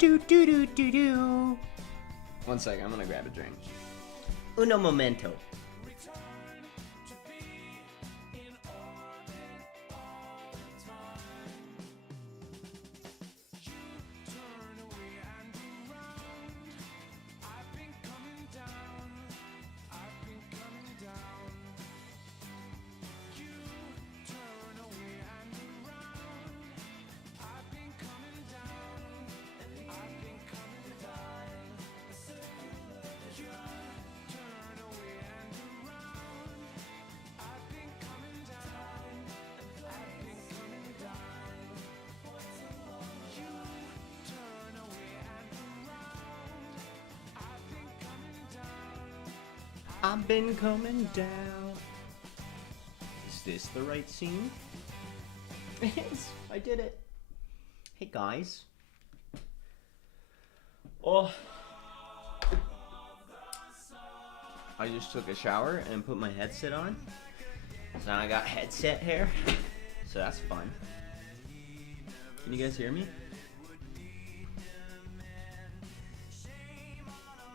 do do do do do. One second, I'm gonna grab a drink. Uno momento. I've been coming down. Is this the right scene? It is. I did it. Hey guys. Oh. I just took a shower and put my headset on. So now I got headset hair. So that's fun. Can you guys hear me?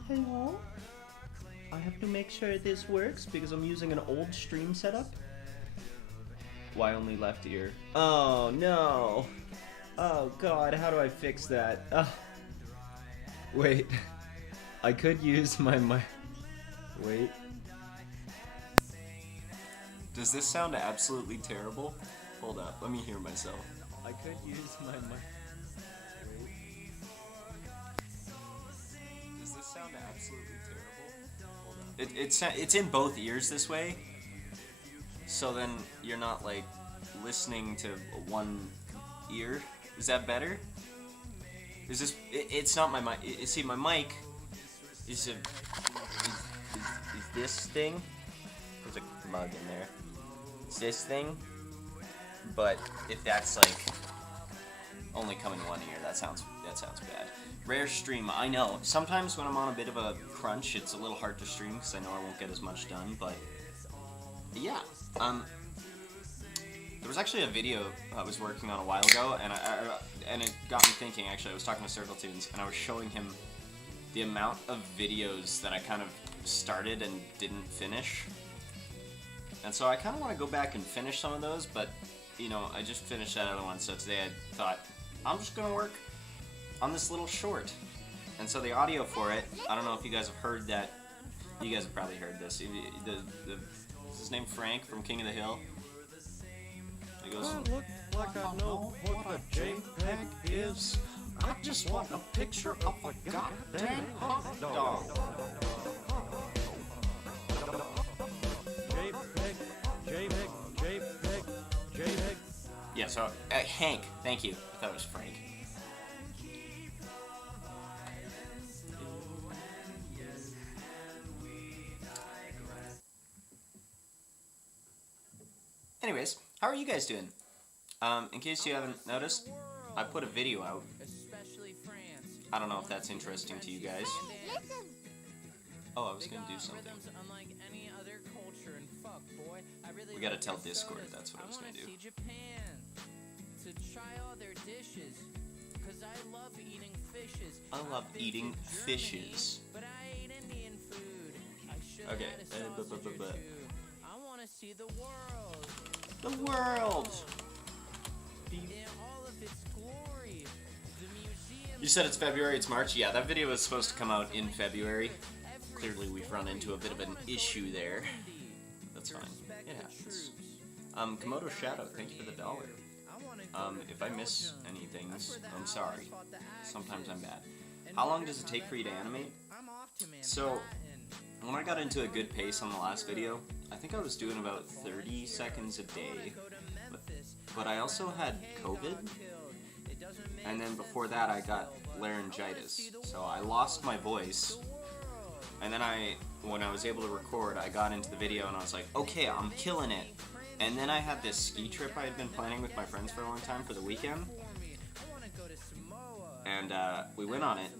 Hello? I have to make sure this works because I'm using an old stream setup. Why only left ear? Oh no! Oh god, how do I fix that? Wait. I could use my mic. Wait. Does this sound absolutely terrible? Hold up, let me hear myself. I could use my mic. Wait. Does this sound absolutely terrible? It's in both ears this way, so then you're not like listening to one ear. Is that better? Is this? It's not my mic. See, my mic is this thing. There's a mug in there. It's this thing, but if that's like only coming one ear, that sounds bad. Rare stream, I know. Sometimes when I'm on a bit of a crunch, it's a little hard to stream because I know I won't get as much done, but yeah. There was actually a video I was working on a while ago, and it got me thinking, actually. I was talking to Circle Tunes, and I was showing him the amount of videos that I kind of started and didn't finish. And so I kind of want to go back and finish some of those, but, you know, I just finished that other one, so today I thought, I'm just going to work on this little short. And so the audio for it, I don't know if you guys have heard that. You guys have probably heard this. Is his name Frank from King of the Hill? He goes, I look like I know what a JPEG is. I just want a picture of a goddamn hot dog. JPEG. Yeah, so, Hank, thank you. I thought it was Frank. Anyways, how are you guys doing? In case you haven't noticed, I put a video out. I don't know if that's interesting to you guys. Oh, I was gonna do something. We gotta tell Discord that's what I was gonna do. I love eating fishes. Okay. I want to see the world. The world. You said it's February, it's March. Yeah, that video was supposed to come out in February. Clearly we've run into a bit of an issue there. That's fine. It happens. Komodo Shadow, thank you for the $1. If I miss any things, I'm sorry. Sometimes I'm bad. How long does it take for you to animate? So, when I got into a good pace on the last video, I think I was doing about 30 seconds a day. But I also had COVID, and then before that I got laryngitis. So I lost my voice, and then when I was able to record, I got into the video and I was like, okay, I'm killing it. And then I had this ski trip I had been planning with my friends for a long time for the weekend. And we went on it,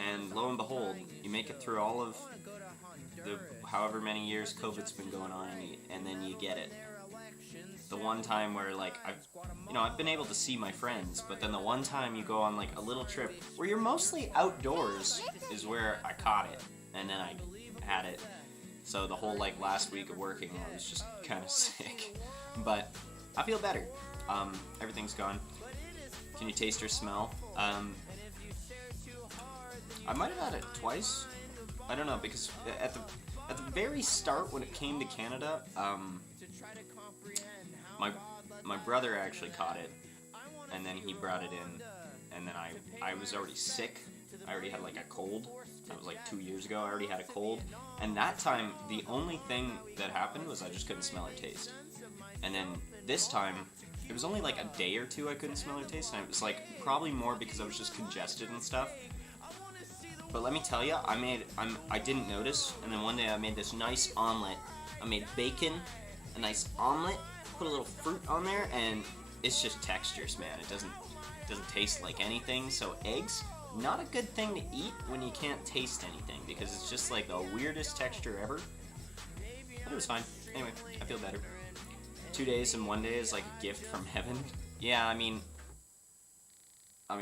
and lo and behold, you make it through all of the however many years COVID's been going on, and then you get it. the one time where like I've been able to see my friends, but then the one time you go on like a little trip where you're mostly outdoors is where I caught it, and then I had it. So the whole like last week of working, I was just kind of sick, but I feel better. Everything's gone. Can you taste or smell? I might have had it twice. I don't know, because at the very start when it came to Canada, my brother actually caught it, and then he brought it in, and then I was already sick. I already had like a cold. That was like 2 years ago. I already had a cold, and that time the only thing that happened was I just couldn't smell or taste. And then this time it was only like a day or two I couldn't smell or taste, and it was like probably more because I was just congested and stuff. But let me tell you, I didn't notice, and then one day I made this nice omelet. I made bacon, a nice omelet, put a little fruit on there, and it's just textures, man. It doesn't taste like anything. So eggs, not a good thing to eat when you can't taste anything, because it's just like the weirdest texture ever. But it was fine. Anyway, I feel better. 2 days and 1 day is like a gift from heaven. Yeah, I mean,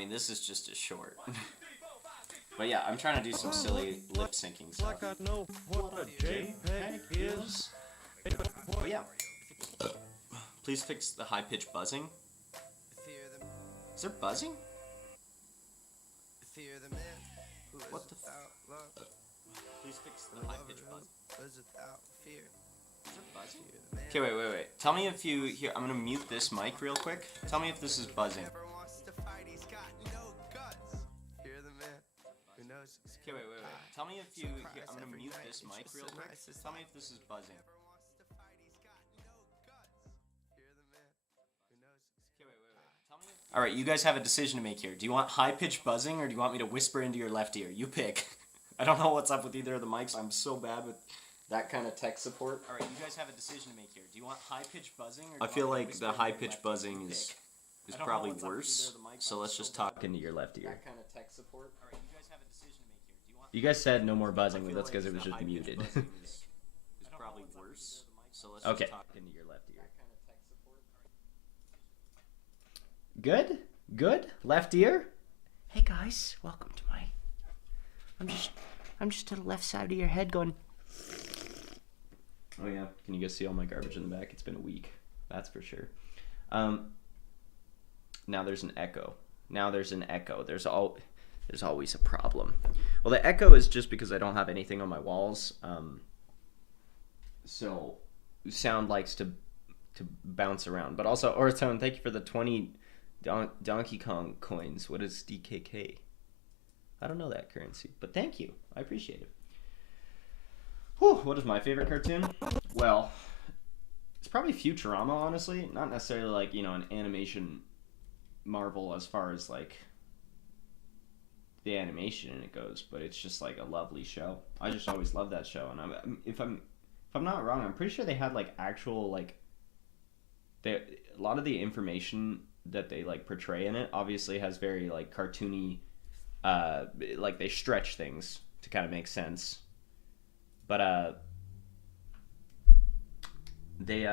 this is just a short. But yeah, I'm trying to do some silly lip syncing stuff. Like I know what a JPEG is. Oh yeah. Please fix the high-pitched buzzing. Is there buzzing? What the Please fix the high-pitched buzzing. Is there buzzing? Okay, wait. Tell me if you hear. I'm gonna mute this mic real quick. Tell me if this is buzzing. Okay, wait. Tell me if you hear. I'm gonna mute this mic real quick. Tell me if this is buzzing. Alright, you guys have a decision to make here. Do you want high-pitched buzzing, or do you want me to whisper into your left ear? You pick. I don't know what's up with either of the mics. I'm so bad with that kind of tech support. Alright, you guys have a decision to make here. Do you want high-pitched buzzing, or do you I feel like the high-pitched buzzing is probably worse, so let's just talk into your left ear. that kind of tech support? Alright, you guys have a decision to make here. Do you want You guys said no more buzzing, that's because it was just muted. is probably worse, so let's just Okay. talk Into your left ear. that kind of tech support. Good. Left ear. Hey guys, welcome to my. I'm just to the left side of your head going. Oh yeah, can you guys see all my garbage in the back? It's been a week, that's for sure. Now there's an echo. There's always a problem. Well, the echo is just because I don't have anything on my walls. So sound likes to bounce around. But also, Ortone, thank you for the 20 Donkey Kong coins. What is DKK? I don't know that currency, but thank you. I appreciate it. Whew, what is my favorite cartoon? Well, it's probably Futurama, honestly. Not necessarily like, an animation marvel as far as like the animation in it goes, but it's just like a lovely show. I just always loved that show, and if I'm not wrong, I'm pretty sure they had like actual like a lot of the information that they like portray in it obviously has very like cartoony, like they stretch things to kind of make sense, but they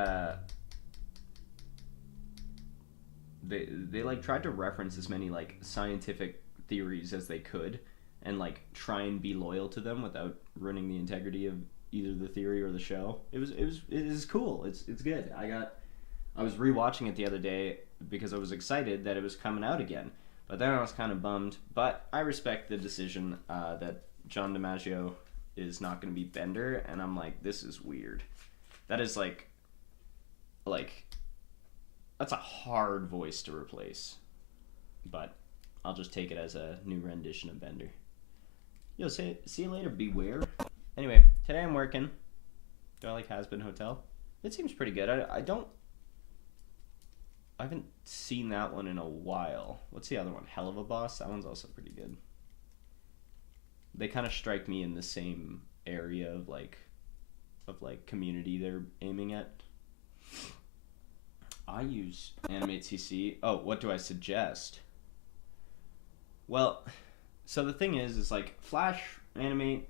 like tried to reference as many like scientific theories as they could and like try and be loyal to them without ruining the integrity of either the theory or the show. It is cool. It's good. I was rewatching it the other day because I was excited that it was coming out again, but then I was kind of bummed. But I respect the decision that John DiMaggio is not going to be Bender, and I'm like, this is weird. That is like that's a hard voice to replace, but I'll just take it as a new rendition of Bender. Yo, see you later, beware. Anyway, today I'm working. Do I like Has Been Hotel? It seems pretty good. I haven't seen that one in a while. What's the other one? Hell of a Boss? That one's also pretty good. They kind of strike me in the same area of like community they're aiming at. I use Animate CC. Oh, what do I suggest? Well, so the thing is like Flash Animate,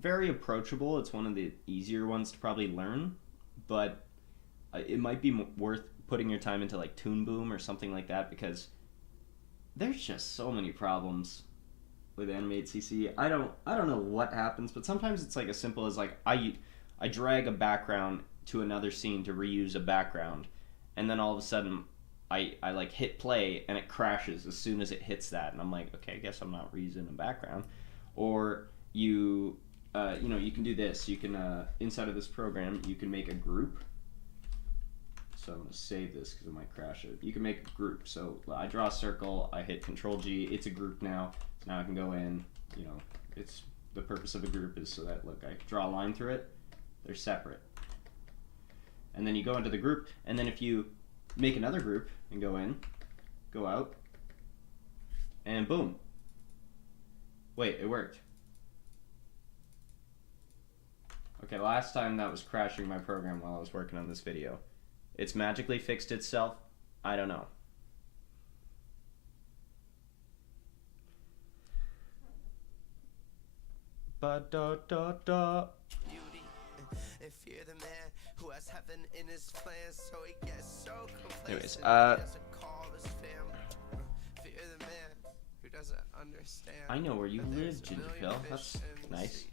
very approachable. It's one of the easier ones to probably learn, but it might be worth putting your time into like Toon Boom or something like that, because there's just so many problems with Animate CC. I don't know what happens, but sometimes it's like as simple as like I drag a background to another scene to reuse a background, and then all of a sudden I like hit play and it crashes as soon as it hits that, and I'm like, okay, I guess I'm not reusing a background. Or you you can do this. You can inside of this program you can make a group. So I'm gonna save this because it might crash it. You can make a group. So I draw a circle. I hit Control G. It's a group now. So now I can go in. It's the purpose of a group is so that look, I draw a line through it. They're separate. And then you go into the group, and then if you make another group and go in, go out, and boom. Wait, it worked. Okay, last time that was crashing my program while I was working on this video. It's magically fixed itself. I don't know. Ba-da-da-da. If you're the man who has heaven in his plans, so he gets so complacent. Anyways, he doesn't call his family. If you're the man who doesn't understand. I know where you that live, there's a million GingerPale. fish That's in the nice. sea.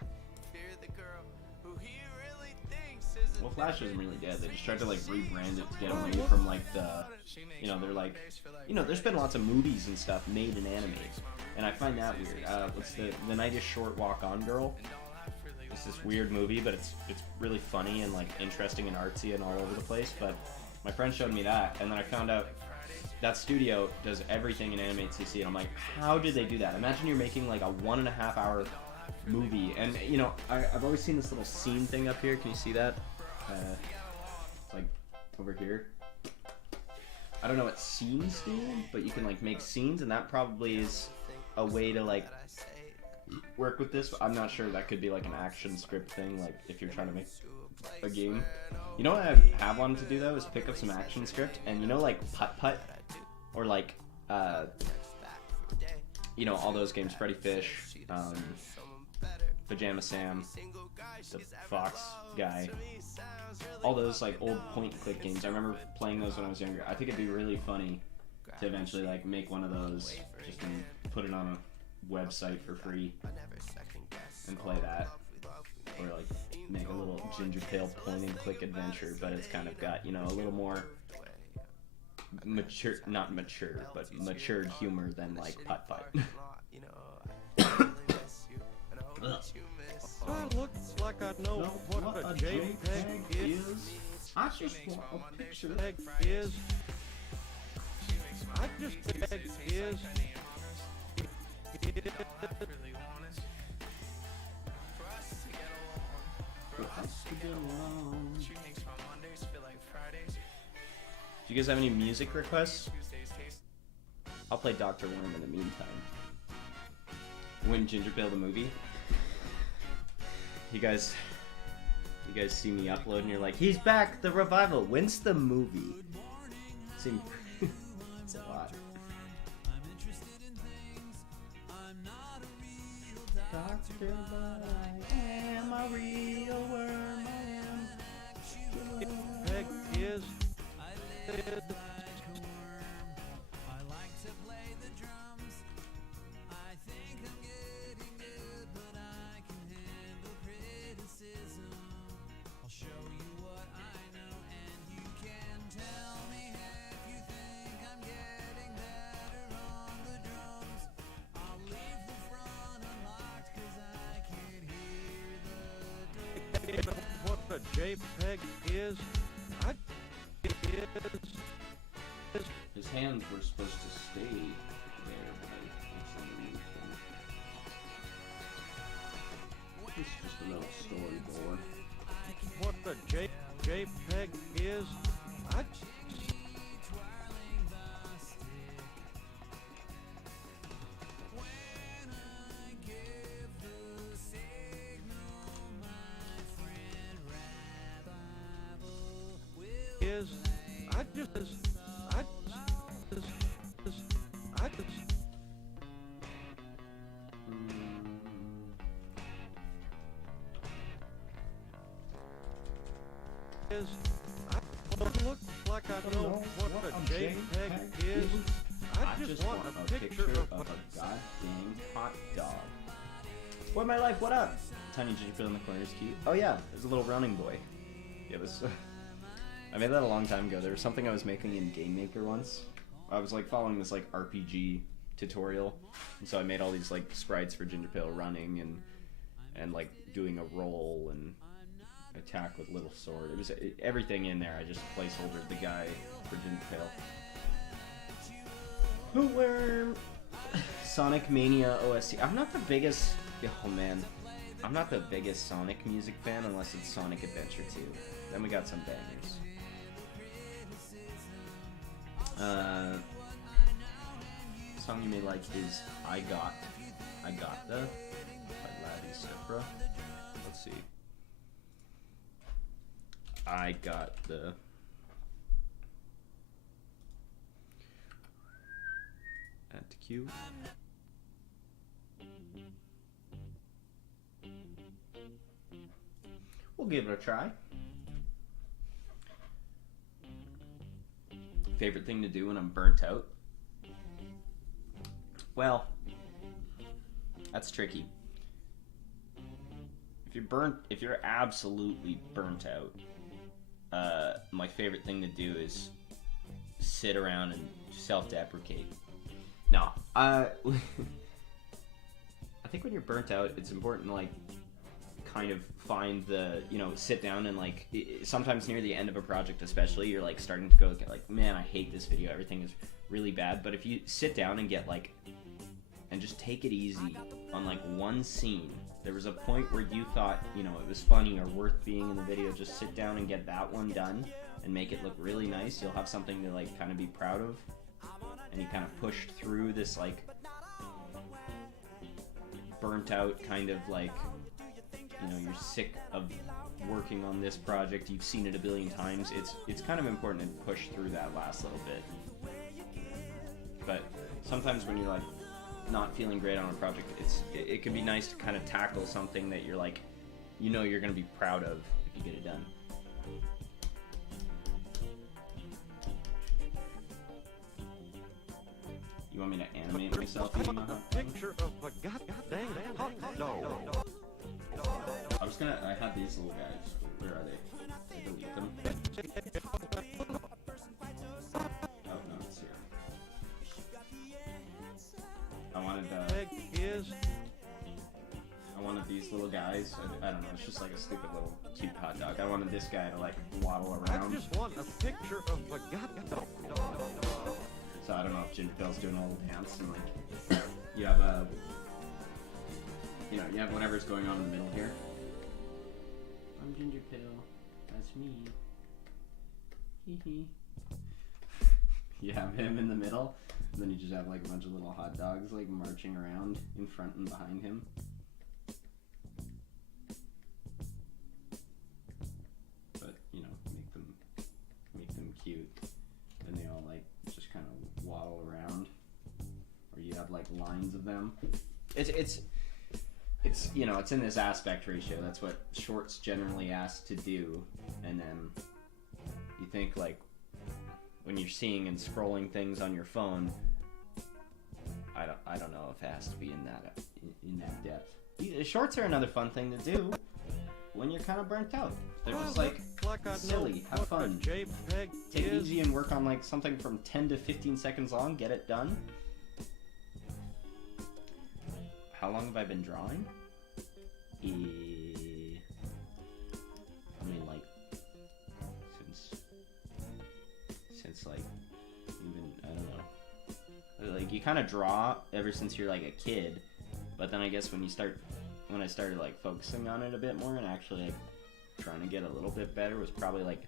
If you're the girl who he really thinks is a Well, Flash isn't really dead. They just tried to like rebrand it to get away from like the, they're like, there's been lots of movies and stuff made in anime, and I find that weird. What's the Night is Short, Walk On Girl? It's this weird movie, but it's really funny and like interesting and artsy and all over the place. But my friend showed me that, and then I found out that studio does everything in Animate CC, and I'm like, how did they do that? Imagine you're making like a 1.5 hour movie, and I've always seen this little scene thing up here. Can you see that? It's like over here. I don't know what scenes do, but you can like make scenes, and that probably is a way to like work with this. I'm not sure. That could be like an action script thing, like if you're trying to make a game. You know what I have wanted to do though is pick up some action script, and like Putt Putt, or like all those games, Freddy Fish, Pajama Sam, the Fox guy, all those like old point-and-click games. I remember playing those when I was younger. I think it'd be really funny to eventually like make one of those, just and put it on a website for free and play that, or like make a little GingerPale point-and-click adventure, but it's kind of got a little more mature, not mature, but matured humor than like Putt Putt. Looks like I know what a JPEG is. I just want a picture. Is. I just peg is. Do you guys have any music requests? I'll play Dr. Worm in the meantime. When GingerPale the movie. You guys see me upload and you're like, he's back, the revival. When's the movie? Seems it's a lot. Doctor, but I am a real worm. I am. Peg is. What a JPEG is. I is. His hands were supposed to stay there, but I accidentally moved them. It's just a little storyboard. What a JPEG is. I. Is. I just. I just. I just. Is. I know what a JPEG is? I just want a picture of a goddamn hot dog. What my life? What up? Tiny GingerPale in the corner is cute. Oh yeah, there's a little running boy. It was. I made that a long time ago. There was something I was making in Game Maker once. I was like following this like RPG tutorial, and so I made all these like sprites for GingerPale running and like doing a roll and attack with little sword. It was everything in there. I just placeholdered the guy for GingerPale. Hootworm! Sonic Mania OST. I'm not the biggest... Oh man. I'm not the biggest Sonic music fan unless it's Sonic Adventure 2. Then we got some bangers. Song you may like is I Got The by Laddie Sifra. Let's see. I Got The... Add to queue. We'll give it a try. Favorite thing to do when I'm burnt out? Well, that's tricky. If you're absolutely burnt out, my favorite thing to do is sit around and self-deprecate. No, I think when you're burnt out, it's important to like kind of find the, sit down and like sometimes near the end of a project especially, you're like starting to go like, man, I hate this video, everything is really bad. But if you sit down and get like, and just take it easy on like one scene, there was a point where you thought, it was funny or worth being in the video, just sit down and get that one done and make it look really nice. You'll have something to like kind of be proud of. And you kind of pushed through this like burnt out kind of like, you're sick of working on this project, you've seen it a billion times. It's kind of important to push through that last little bit. But sometimes when you're like not feeling great on a project, it can be nice to kind of tackle something that you're like, you're going to be proud of if you get it done. You want me to animate myself eating a hot dog? picture of a goddamn hot dog. I had these little guys. Where are they? I delete them. Oh no, it's here. I wanted these little guys. I don't know, it's just like a stupid little cute hot dog. I wanted this guy to like waddle around. I just want a picture of a goddamn dog. So I don't know if GingerPale's doing a little dance and like you have a you have whatever's going on in the middle here. I'm GingerPale. That's me. Hee hee. You have him in the middle, and then you just have like a bunch of little hot dogs like marching around in front and behind him. But make them cute, and they all like just kind of waddle around, or you have like lines of them. It's in this aspect ratio. That's what shorts generally ask to do, and then you think like when you're seeing and scrolling things on your phone, I don't know if it has to be in that depth. Shorts are another fun thing to do when you're kind of burnt out. They're just like silly, have fun. Take it easy and work on like something from 10 to 15 seconds long. Get it done. How long have I been drawing? I mean, like since like even I don't know. Like you kind of draw ever since you're like a kid, but then I guess when I started like focusing on it a bit more and actually like trying to get a little bit better was probably like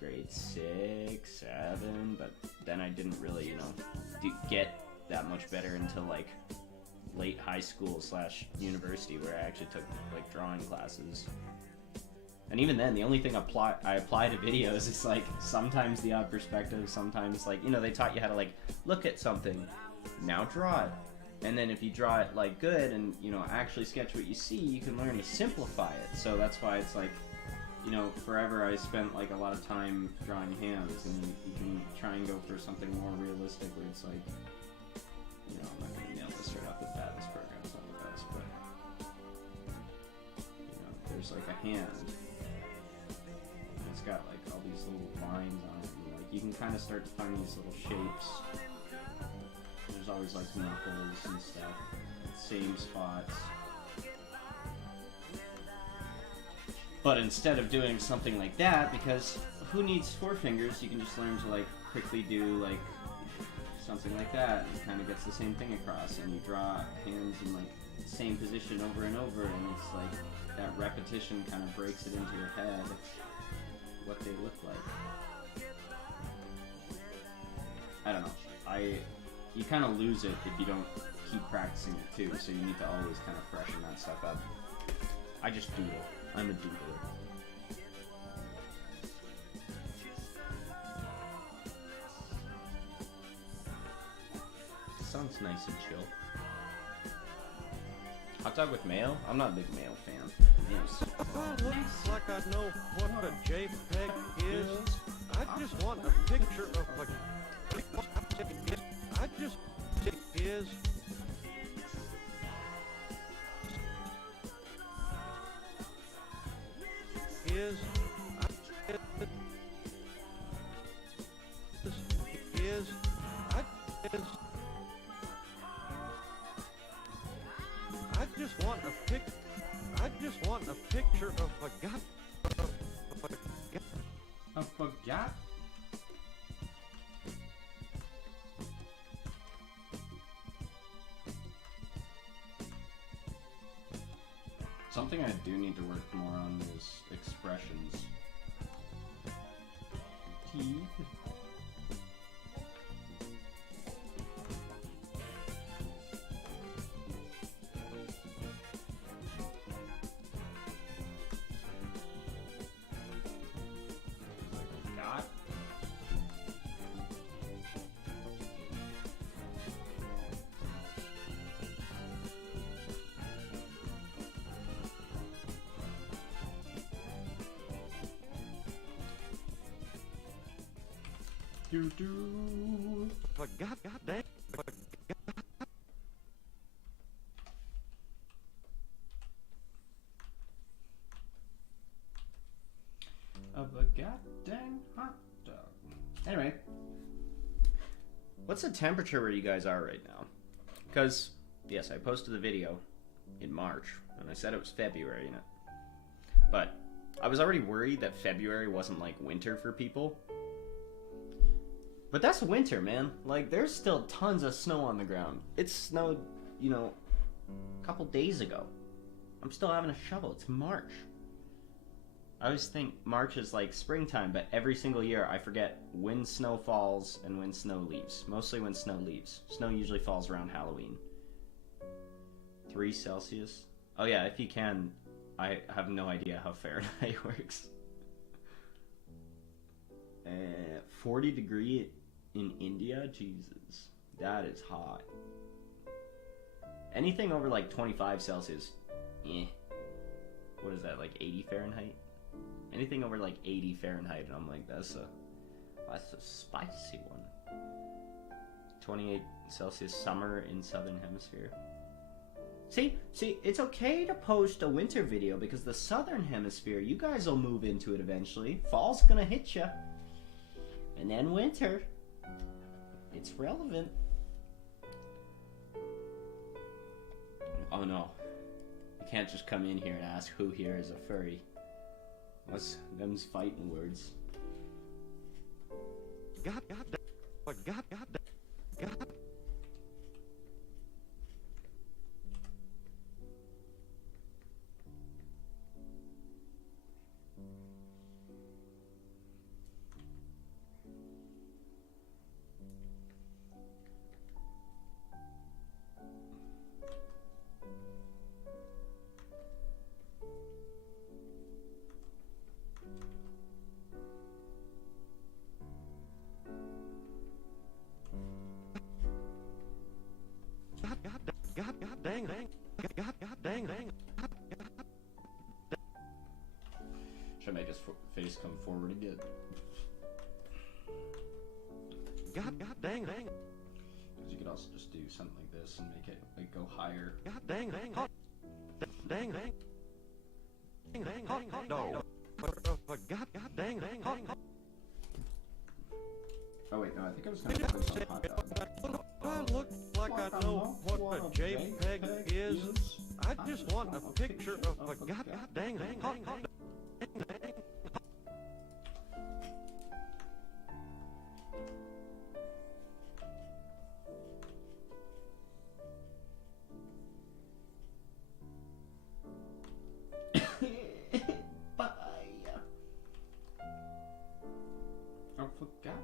grade 6, 7, but then I didn't really get that much better until like late high school / university, where I actually took like drawing classes. And even then, the only thing I apply to videos is like sometimes the odd perspective, sometimes like they taught you how to like look at something, now draw it, and then if you draw it like good and actually sketch what you see, you can learn to simplify it. So that's why it's like you know, forever I spent like a lot of time drawing hands, and you can try and go for something more realistic where it's like, you know, I'm not gonna nail this right off the bat. This program's not the best, but you know, there's like a hand. And it's got like all these little lines on it, and like you can kind of start to find these little shapes. There's always like knuckles and stuff, same spots. But instead of doing something like that, because who needs 4 fingers, you can just learn to like quickly do like something like that, and it kind of gets the same thing across, and you draw hands in like the same position over and over, and it's like that repetition kind of breaks it into your head what they look like. I don't know. You kind of lose it if you don't keep practicing it too, so you need to always kind of freshen that stuff up. I just doodle. I'm a doodler. Sounds nice and chill. Hot dog with mayo? I'm not a big mayo fan. Yes. Looks like I know what a JPEG is. I just want a picture of a... I just... is... is... is... I just want a pic... I just want a picture of a god... I forgot. Something I do need to work more on is expressions. Teeth. Do. God dang. Of a goddamn hot dog. Anyway, what's the temperature where you guys are right now? Because, yes, I posted the video in March, and I said it was February in it. But I was already worried that February wasn't like winter for people. But that's winter, man. Like, there's still tons of snow on the ground. It snowed, you know, a couple days ago. I'm still having a shovel. It's March. I always think March is like springtime, but every single year I forget when snow falls and when snow leaves. Mostly when snow leaves. Snow usually falls around Halloween. 3 Celsius? Oh yeah, if you can, I have no idea how Fahrenheit works. 40 degree in India? Jesus. That is hot. Anything over like 25 Celsius, eh. What is that, like 80 Fahrenheit? Anything over like 80 Fahrenheit, and I'm like, that's a spicy one. 28 Celsius summer in Southern Hemisphere. See, it's okay to post a winter video because the Southern Hemisphere, you guys will move into it eventually. Fall's gonna hit ya. And then winter. It's relevant. Oh no. You can't just come in here and ask who here is a furry. What's them's fighting words? God. face come forward again. God dang. Because you could also just do something like this and make it like go higher. God dang. Dang. No. God dang. Oh wait, no, I think I was gonna focus on hot dog. I look like I know what a JPEG is. I just want a picture of a god dang. Bye. I forgot.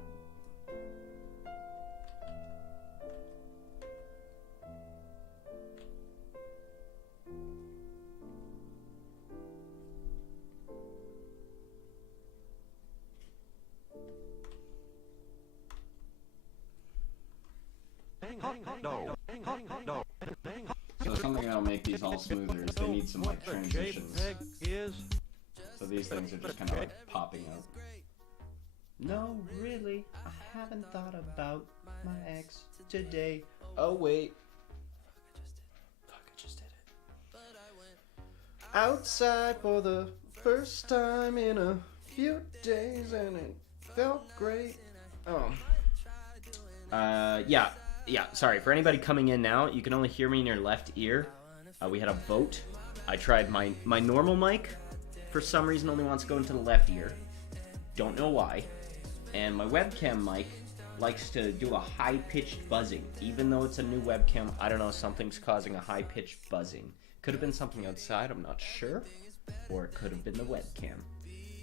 No. So something that'll make these all smoother is they need some like transitions. So these things are just kind of like popping out. No, really, I haven't thought about my ex today. Oh wait. Fuck, I just did it. Outside for the first time in a few days and it felt great. Oh. Yeah, sorry. For anybody coming in now, you can only hear me in your left ear. We had a vote. I tried my normal mic. For some reason, only wants to go into the left ear. Don't know why. And my webcam mic likes to do a high-pitched buzzing. Even though it's a new webcam, I don't know, something's causing a high-pitched buzzing. Could have been something outside, I'm not sure. Or it could have been the webcam.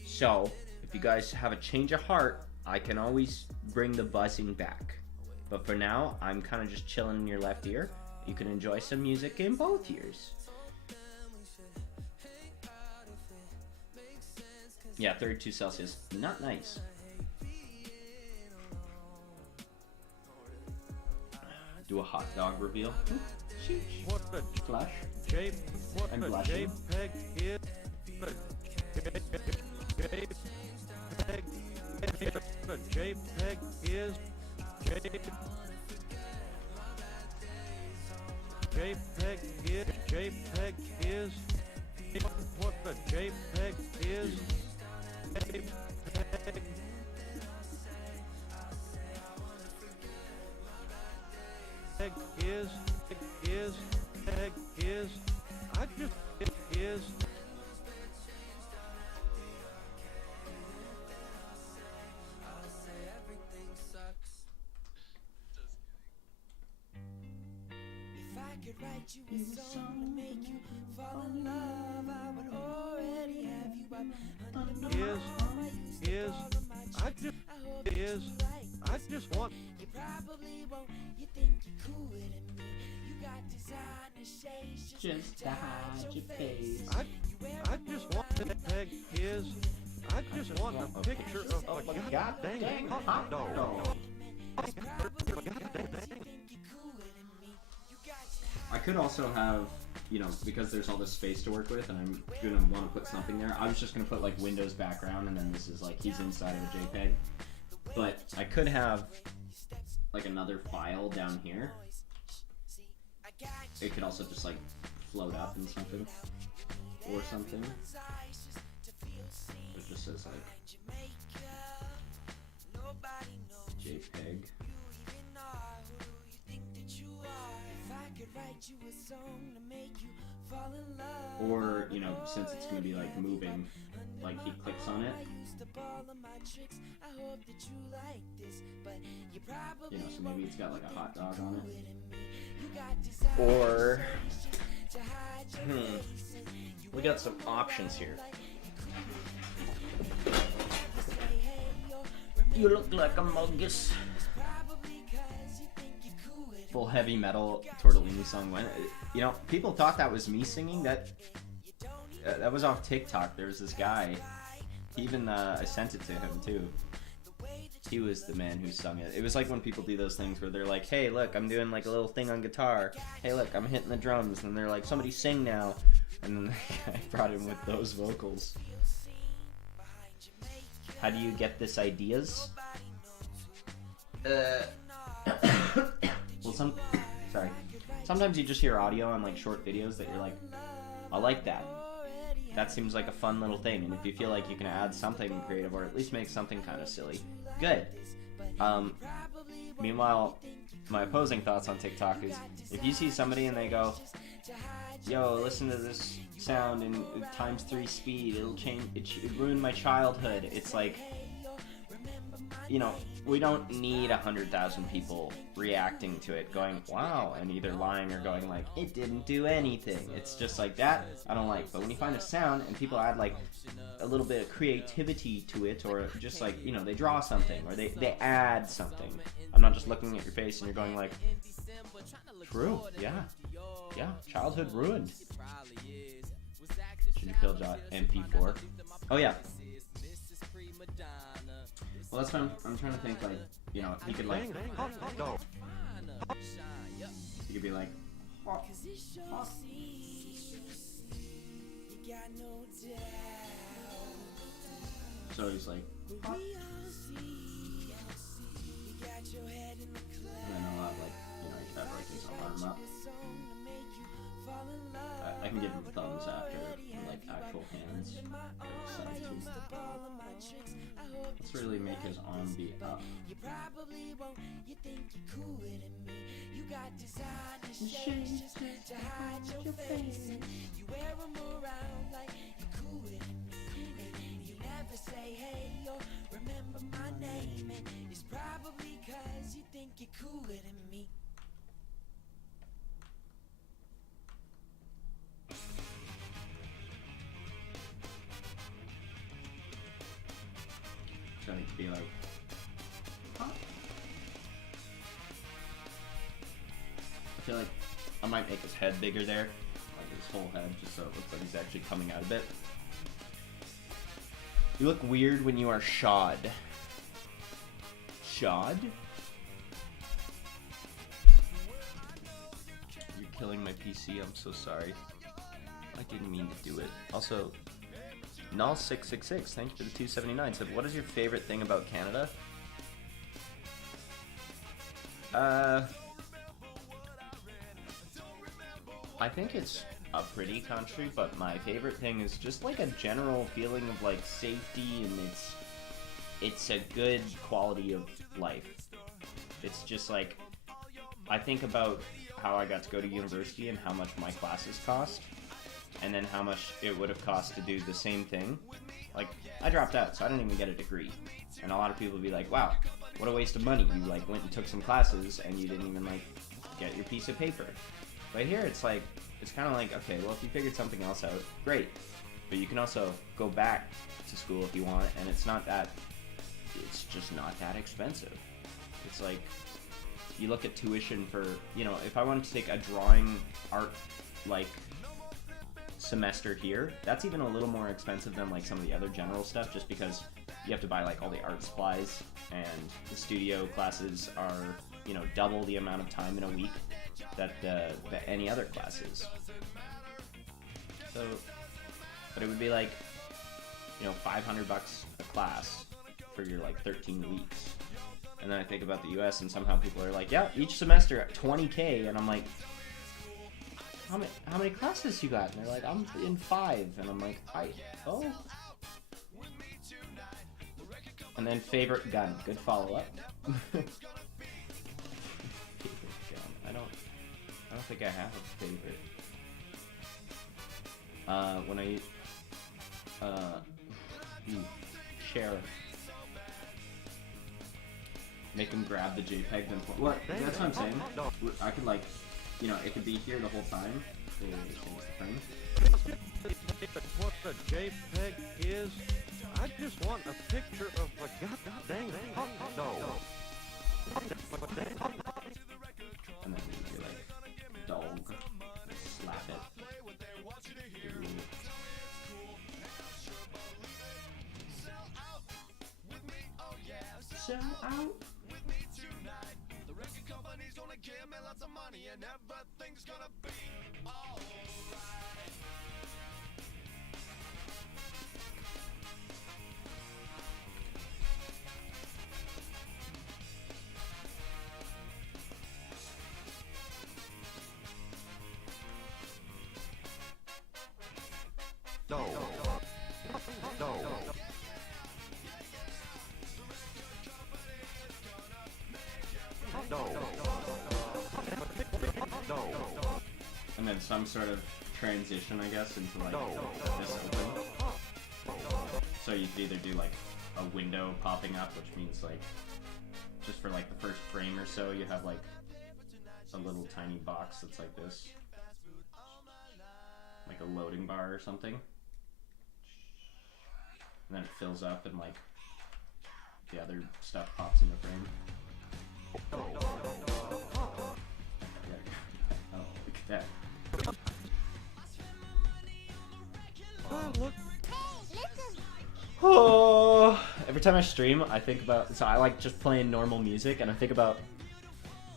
So, if you guys have a change of heart, I can always bring the buzzing back. But for now, I'm kind of just chilling in your left ear. You can enjoy some music in both ears. Yeah, 32 Celsius. Not nice. Do a hot dog reveal. What the Flash. I'm blushing. JPEG is. The JPEG is. JPEG is what the JPEG is. JPEG is I just it is. Write you a song to make you fall in love. I would already have you up under my arm. I just want. You probably won't. You think you're cooler than me. You got designer shades just to hide your face. I just want the peg is. I just want a picture of a goddamn hot dog. I could also have, you know, because there's all this space to work with and I'm gonna want to put something there, I was just gonna put like Windows background and then this is like he's inside of a JPEG. But I could have like another file down here. It could also just like float up in something or something. It just says like JPEG. Or, you know, since it's going to be like moving, like he clicks on it. You know, so maybe it's got like a hot dog on it. Or, we got some options here. You look like a muggus. Full heavy metal Tortellini song went. You know, people thought that was me singing. That was off TikTok. There was this guy. He even I sent it to him too. He was the man who sung it. It was like when people do those things where they're like, "Hey, look, I'm doing like a little thing on guitar. Hey, look, I'm hitting the drums," and they're like, "Somebody sing now," and then I brought him with those vocals. How do you get this ideas? Well, sometimes you just hear audio on like short videos that you're like, I like that. That seems like a fun little thing, and if you feel like you can add something creative or at least make something kind of silly, good. Meanwhile, my opposing thoughts on TikTok is if you see somebody and they go, yo, listen to this sound in ×3 speed, it'll ruin my childhood. It's like, you know, we don't need 100,000 people reacting to it going, wow, and either lying or going like, it didn't do anything. It's just like that, I don't like. But when you find a sound and people add like a little bit of creativity to it, or just like, you know, they draw something or they add something. I'm not just looking at your face and you're going like, true, yeah, childhood ruined. GingerPale.mp4. Oh yeah. Well, that's what I'm trying to think, like, you know, he could like, he could be like, so he's like, and then I'll have like, you know, you have like his arm up. I can give him thumbs after, like, actual hands. Let's really make his arm be up. You probably won't, you think you're cooler than me. You got designer shades just to hide your face, and you wear them around like you're cooler than me. And you never say hey or remember my name, and it's probably cause you think you're cooler than me. Trying to be like, huh? I feel like I might make his head bigger there, like his whole head, just so it looks like he's actually coming out a bit. You look weird when you are shod. Shod? You're killing my PC, I'm so sorry. I didn't mean to do it. Also, Null666, thank you for the 279, said, what is your favorite thing about Canada? I think it's a pretty country, but my favorite thing is just like a general feeling of like safety, and it's a good quality of life. It's just like, I think about how I got to go to university and how much my classes cost, and then how much it would have cost to do the same thing. Like, I dropped out, so I didn't even get a degree. And a lot of people would be like, wow, what a waste of money. You like went and took some classes and you didn't even like get your piece of paper. But here it's like, it's kind of like, okay, well, if you figured something else out, great. But you can also go back to school if you want, and it's just not that expensive. It's like, you look at tuition for, you know, if I wanted to take a drawing art, like, semester here, that's even a little more expensive than like some of the other general stuff, just because you have to buy like all the art supplies, and the studio classes are, you know, double the amount of time in a week that any other classes. So, but it would be like, you know, $500 a class for your like 13 weeks. And then I think about the US, and somehow people are like, yeah, each semester at $20K, and I'm like, how many classes you got? And they're like, I'm in 5, and I'm like, oh. And then favorite gun, good follow up. Favorite gun, I don't think I have a favorite. When share. Make them grab the JPEG, then what? That's what I'm saying. I could like, you know, it could be here the whole time. What the JPEG is? I just want a picture of a goddamn hot dog. And then you be like, dog, slap it. Sell out. The record company's gonna give me lots of money and everything's gonna be alright. And then some sort of transition, I guess, into like this open. So you could either do like a window popping up, which means like just for like the first frame or so, you have like a little tiny box that's like this, like a loading bar or something, and then it fills up and like the other stuff pops into frame. Yeah. Oh, look at that. Oh, every time I stream, I think about, so I like just playing normal music, and I think about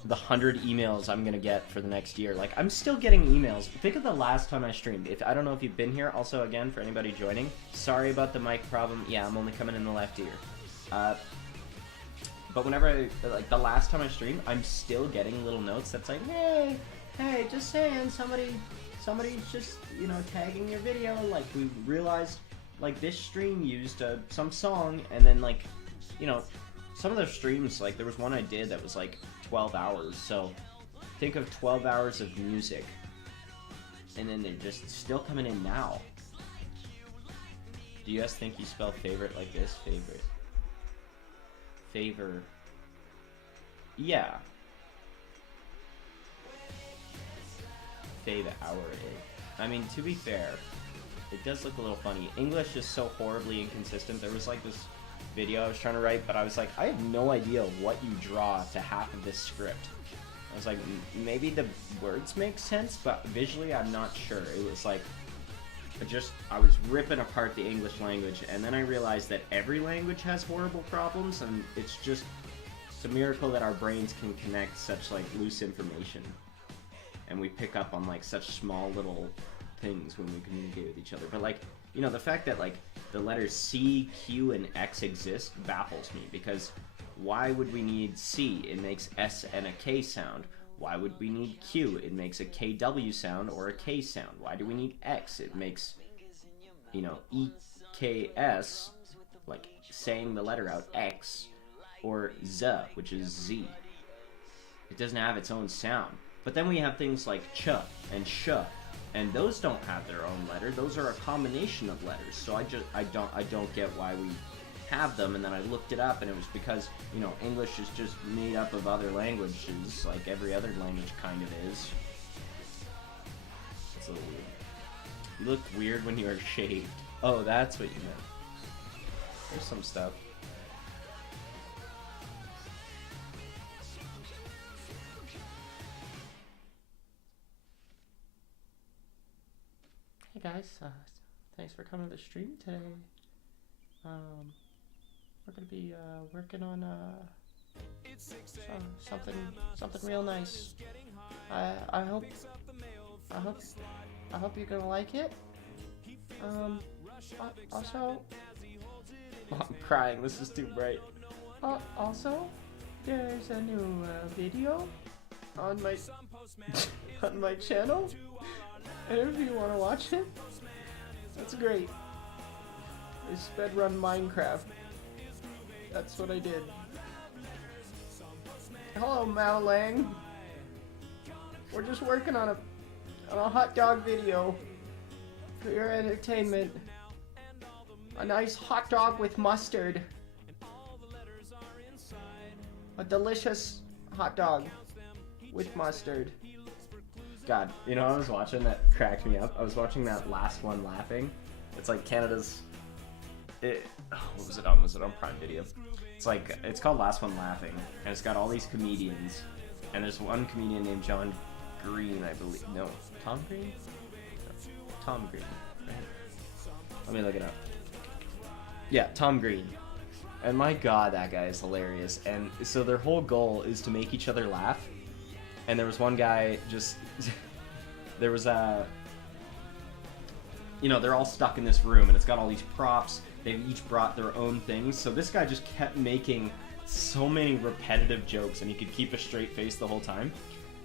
the 100 emails I'm gonna get for the next year. Like, I'm still getting emails. Think of the last time I streamed. I don't know if you've been here. Also, again, for anybody joining, sorry about the mic problem. Yeah, I'm only coming in the left ear. But whenever like the last time I streamed, I'm still getting little notes that's like, hey, just saying, somebody's just, you know, tagging your video. Like, we realized, like, this stream used some song, and then, like, you know, some of their streams, like, there was one I did that was like 12 hours, so think of 12 hours of music, and then they're just still coming in now. Do you guys think you spell favorite like this? Favor. Yeah. Fave hour. I mean, to be fair, it does look a little funny. English is so horribly inconsistent. There was like this video I was trying to write, but I was like, I have no idea what you draw to half of this script. I was like, maybe the words make sense, but visually I'm not sure. It was like, I was ripping apart the English language, and then I realized that every language has horrible problems, and it's a miracle that our brains can connect such like loose information, and we pick up on like such small little things when we communicate with each other. But like, you know, the fact that like the letters C, Q, and X exist baffles me, because why would we need C? It makes S and a K sound. Why would we need Q? It makes a KW sound or a K sound. Why do we need X? It makes, you know, EKS, like saying the letter out, X, or Z, which is Z. It doesn't have its own sound. But then we have things like ch and sh, and those don't have their own letter. Those are a combination of letters. So I don't get why we have them. And then I looked it up, and it was because, you know, English is just made up of other languages, like every other language kind of is. It's a little weird. You look weird when you are shaved. Oh, that's what you meant. There's some stuff. Hey guys, thanks for coming to the stream today. We're gonna be working on something real nice. I hope you're gonna like it. Also, I'm crying. This is too bright. Also, there's a new video on my on my channel. And if you want to watch it, that's great. I sped run Minecraft. That's what I did. Hello, Mao Lang. We're just working on a hot dog video for your entertainment. A nice hot dog with mustard. A delicious hot dog with mustard. God, you know, I was watching that cracked me up. I was watching that last one laughing. It's like Canada's. What was it on? Was it on Prime Video? It's called Last One Laughing, and it's got all these comedians. And there's one comedian named John Green, I believe. No, Tom Green? No, Tom Green. Right? Let me look it up. Yeah, Tom Green. And my God, that guy is hilarious. And so their whole goal is to make each other laugh. And there was one guy just, there was you know, they're all stuck in this room and it's got all these props. They've each brought their own things. So this guy just kept making so many repetitive jokes and he could keep a straight face the whole time.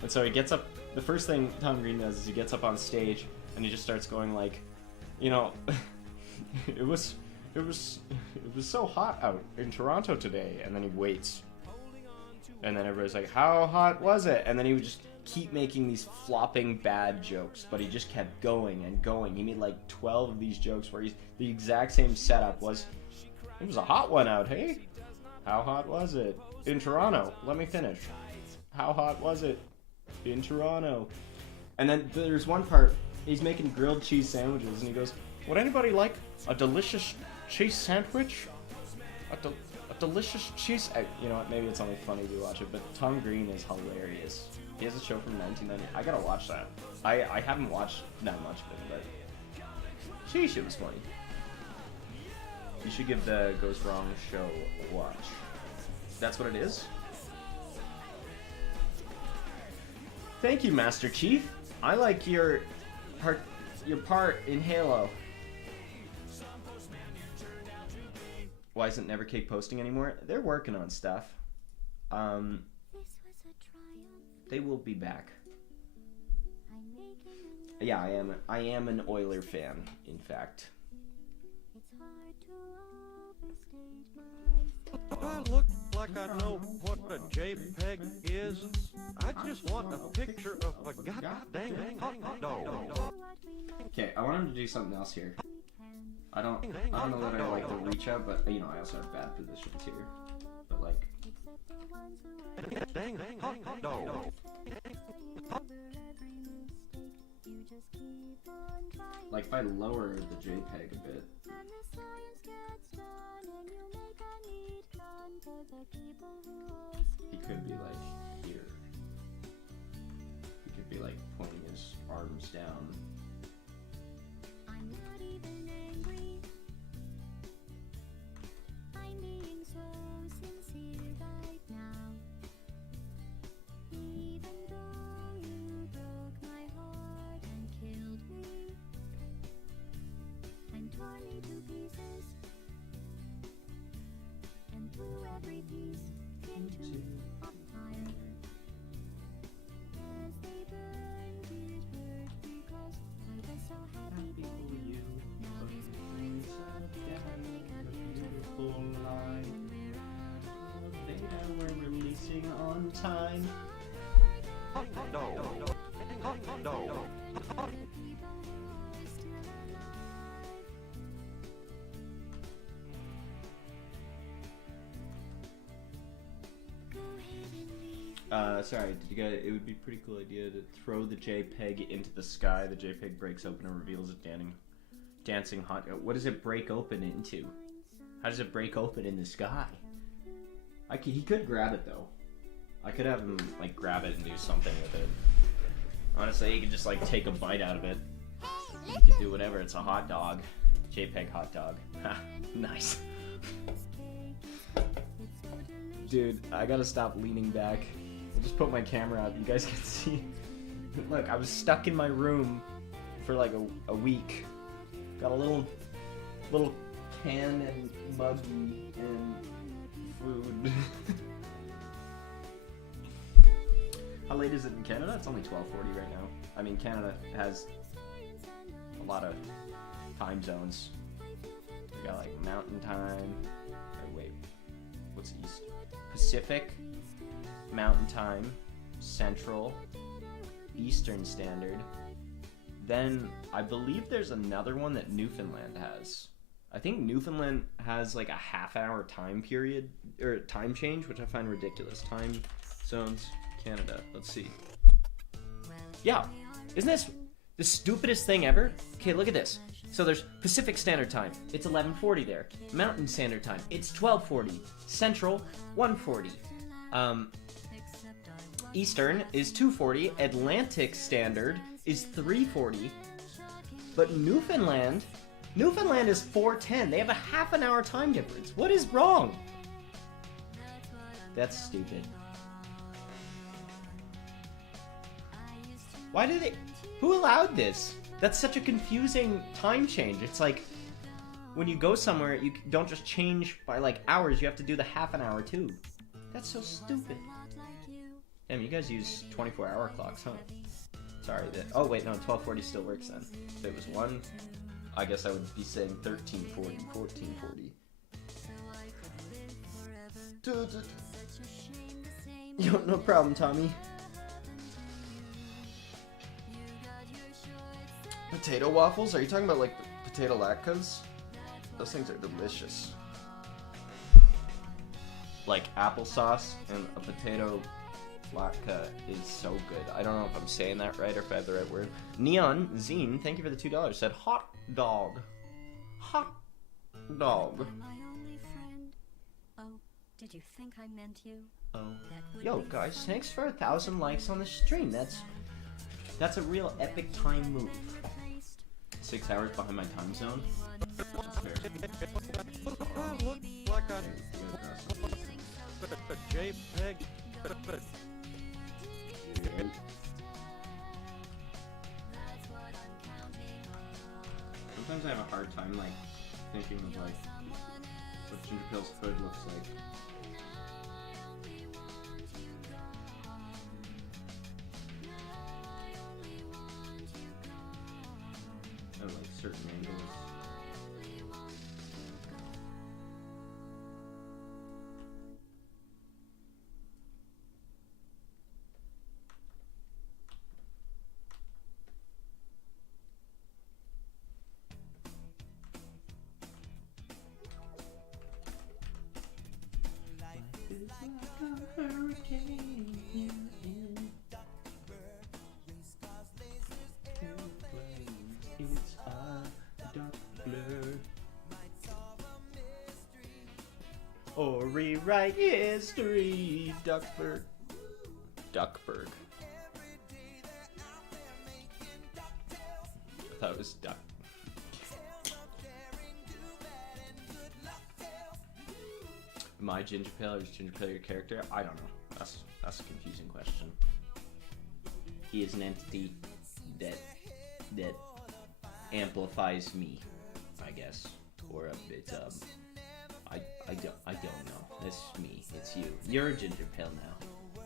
And so he gets up, the first thing Tom Green does is he gets up on stage and he just starts going like, you know, it was so hot out in Toronto today. And then he waits. And then everybody's like, how hot was it? And then he would just keep making these flopping bad jokes, but he just kept going and going. He made like 12 of these jokes where the exact same setup was, it was a hot one out, hey? How hot was it? In Toronto. Let me finish. How hot was it? In Toronto. And then there's one part, he's making grilled cheese sandwiches, and he goes, would anybody like a delicious cheese sandwich? A delicious cheese... you know what, maybe it's only funny to watch it, but Tom Green is hilarious. He has a show from 1990. I gotta watch that. I haven't watched that much of it, but... Sheesh, it was funny. You should give the Goes Wrong show a watch. That's what it is? Thank you, Master Chief. I like your part in Halo. Why isn't Never Cake posting anymore? They're working on stuff. They will be back. Yeah, I am an Oiler fan, in fact. I look like I know what a JPEG is. I just want a picture of a goddamn hot dog. Okay, I want him to do something else here. I don't know that I like to reach out, but you know I also have bad positions here. But like, Dang hot dog. like if I lower the JPEG a bit, he could be like here. He could be like pointing his arms down. I'm not even angry. I'm being so sincere right now. Even though you broke my heart and killed me and tore me to pieces and threw every piece into a fire. As they burned, it hurt because I was so happy for you. Now these points of death make a beautiful line. They were releasing on time. Hot dog. Hot dog. Sorry, did you guys, it would be a pretty cool idea to throw the JPEG into the sky. The JPEG breaks open and reveals a dancing hot dog. What does it break open into? How does it break open in the sky? He could grab it though. I could have him like grab it and do something with it. Honestly, he could just like take a bite out of it. He could do whatever. It's a hot dog. JPEG hot dog. Ha, nice. Dude, I gotta stop leaning back. I just put my camera out. You guys can see. Look, I was stuck in my room for like a week. Got a little can and muggy and food. How late is it in Canada? It's only 12:40 right now. I mean, Canada has a lot of time zones. We got like mountain time. Oh, wait, what's east? Pacific, mountain time, central, eastern standard. Then I believe there's another one that Newfoundland has. I think Newfoundland has like a half-hour time period or time change, which I find ridiculous. Time zones, Canada. Let's see. Yeah, isn't this the stupidest thing ever? Okay, look at this. So there's Pacific Standard Time. It's 11:40 there. Mountain Standard Time. It's 12:40. Central 1:40. Eastern is 2:40. Atlantic Standard is 3:40. But Newfoundland is 4:10. They have a half an hour time difference. What is wrong? That's stupid. Why did they... Who allowed this? That's such a confusing time change. It's like, when you go somewhere, you don't just change by like hours, you have to do the half an hour too. That's so stupid. Damn, you guys use 24-hour clocks, huh? Sorry, oh wait, no, 12:40 still works then. If it was 1, I guess I would be saying 13:40, 14:40. Yo, no problem, Tommy. Potato waffles? Are you talking about like potato latkes? Those things are delicious. Like applesauce and a potato latke is so good. I don't know if I'm saying that right or if I have the right word. Neon Zine, thank you for the $2. Said hot dog. Hot dog. My only friend. Oh, did you think I meant you? Oh. That would Yo, be guys, fun. thanks for 1,000 likes on the stream. That's a real epic time move. 6 hours behind my time zone. That's fair. Look like a JPEG. Sometimes I have a hard time like thinking of like what GingerPale's hood looks like. I have like certain angles. Or rewrite history, Duckburg. Duckburg. I thought it was duck. Am I GingerPale or is GingerPale your character? I don't know. That's a confusing question. He is an entity that amplifies me, I guess, or it's I don't know. That's me. It's you. You're a GingerPale now.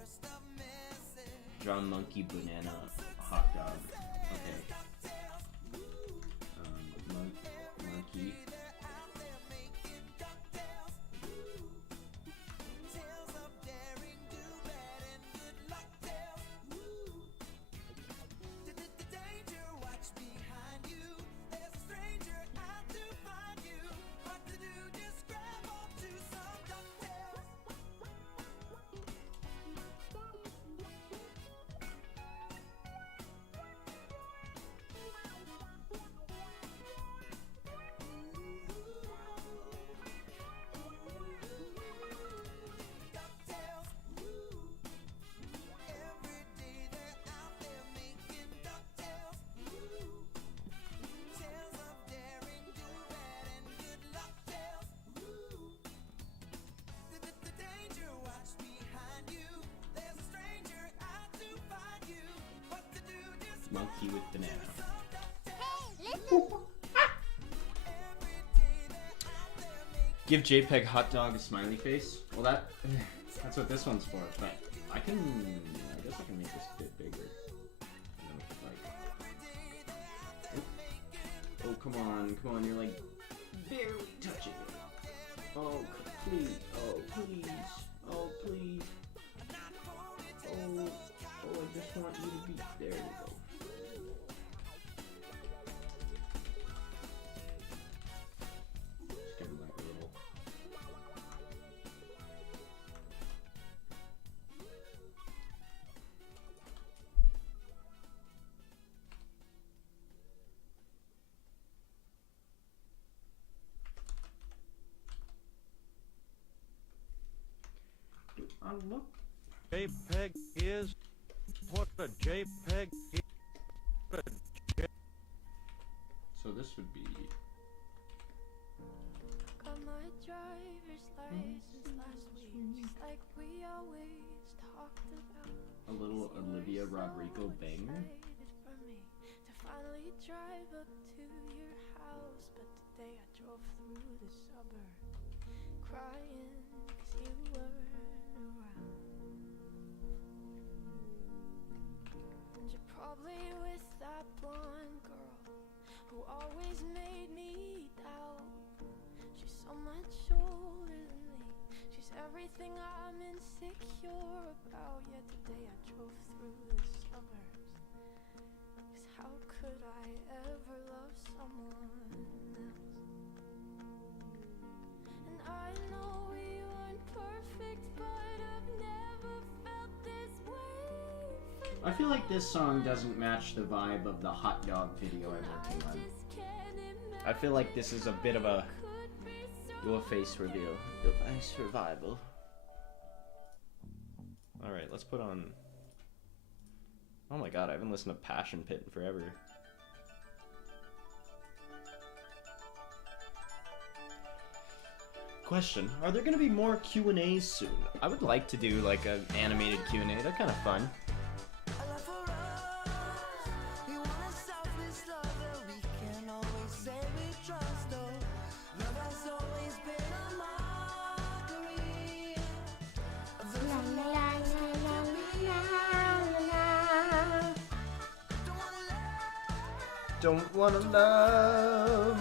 Draw monkey, banana, hot dog. Okay. Monkey. Monkey with banana. Give JPEG hot dog a smiley face. Well, that's what this one's for. But I guess I can make this a bit bigger. And then we could like. Oh, come on, you're like barely touching it. Oh, please, oh please, oh please. Oh, I just want you to be there. We go. Just give him like a little. Look. JPEG is what a JPEG is. So this would be Got my driver's license last week, just like we always talked about. a little Olivia Rodrigo banger. Excited for me to finally drive up to your house, but today I drove through the suburbs crying 'cause you weren't around. And you're probably with that blonde girl who always made me doubt. She's so much older than me. She's everything I'm insecure about. Yet today I drove through the suburbs. 'Cause how could I ever love someone else? And I know we weren't perfect, but I've never felt this way. I feel like this song doesn't match the vibe of the hot dog video I worked on. I feel like this is a bit of a do a face reveal. Device survival. Alright, let's put on... Oh my god, I haven't listened to Passion Pit in forever. Question, are there gonna be more Q&As soon? I would like to do like an animated Q&A, they're kind of fun. Don't wanna love.